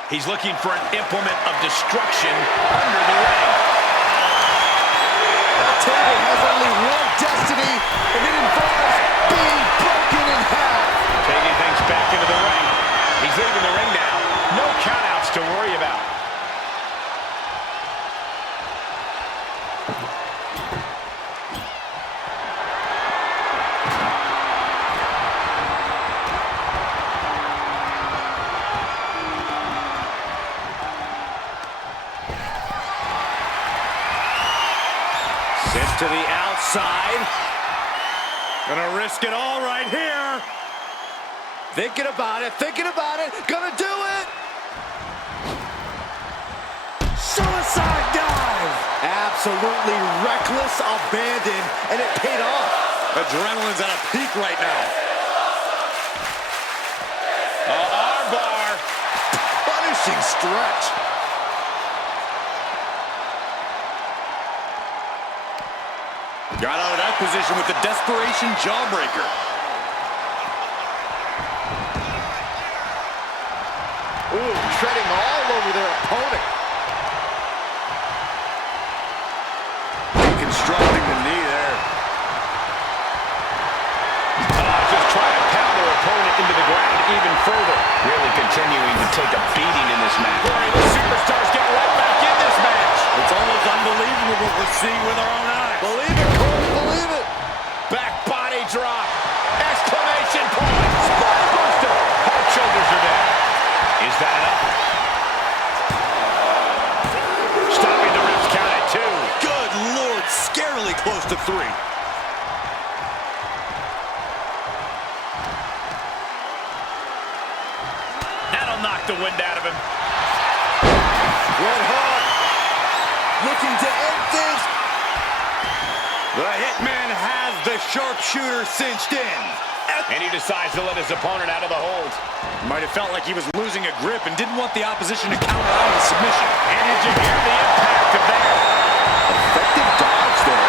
He's looking for an implement of destruction under the ring. That table has only one destiny, and it involves being broken in half. Taking things back into the ring. He's leaving the ring now. No countouts to worry about. Sits to the outside. Gonna risk it all right here. Thinking about it, gonna do it! Suicide dive! Absolutely reckless abandon, and it paid off. Adrenaline's at a peak right now. Armbar. Punishing stretch. Got out of that position with the desperation jawbreaker. Ooh, treading all over their opponent. Deconstructing the knee there. Just trying to pound their opponent into the ground even further. Really continuing to take a beating in this match. Boy, the superstars get right back in this match. It's almost unbelievable what we're seeing with our own eyes. Believe it, Cole, believe it. Back body drop. Exclamation point. Spinebuster. Hard shoulders are down. Is that enough? Stopping the ref's count at 2. Good Lord, scarily close to 3. That'll knock the wind out of him. Red Hart looking to end this. The Hitman has the sharpshooter cinched in. And he decides to let his opponent out of the hold. Might have felt like he was losing a grip and didn't want the opposition to counter out with submission. And did you hear the impact of that? Effective dodge there.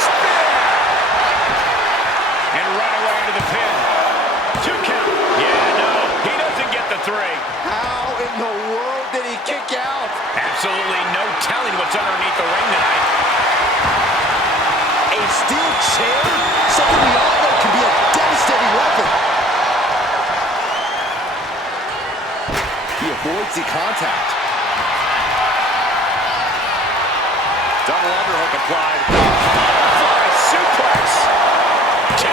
Spear! And right away into the pin. 2 count. Yeah, no, he doesn't get the 3. How in the world did he kick out? Absolutely no telling what's underneath the ring tonight. A steel chair? Something we all know can be a devastating weapon. He avoids the contact. Double underhook applied. Fly suplex. 2.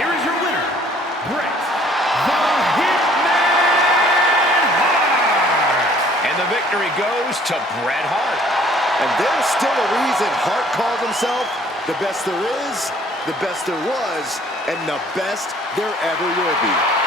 Here is your winner, Bret the Hitman Hart. And the victory goes to Bret Hart. And there's still a reason Hart calls himself the best there is, the best there was, and the best there ever will be.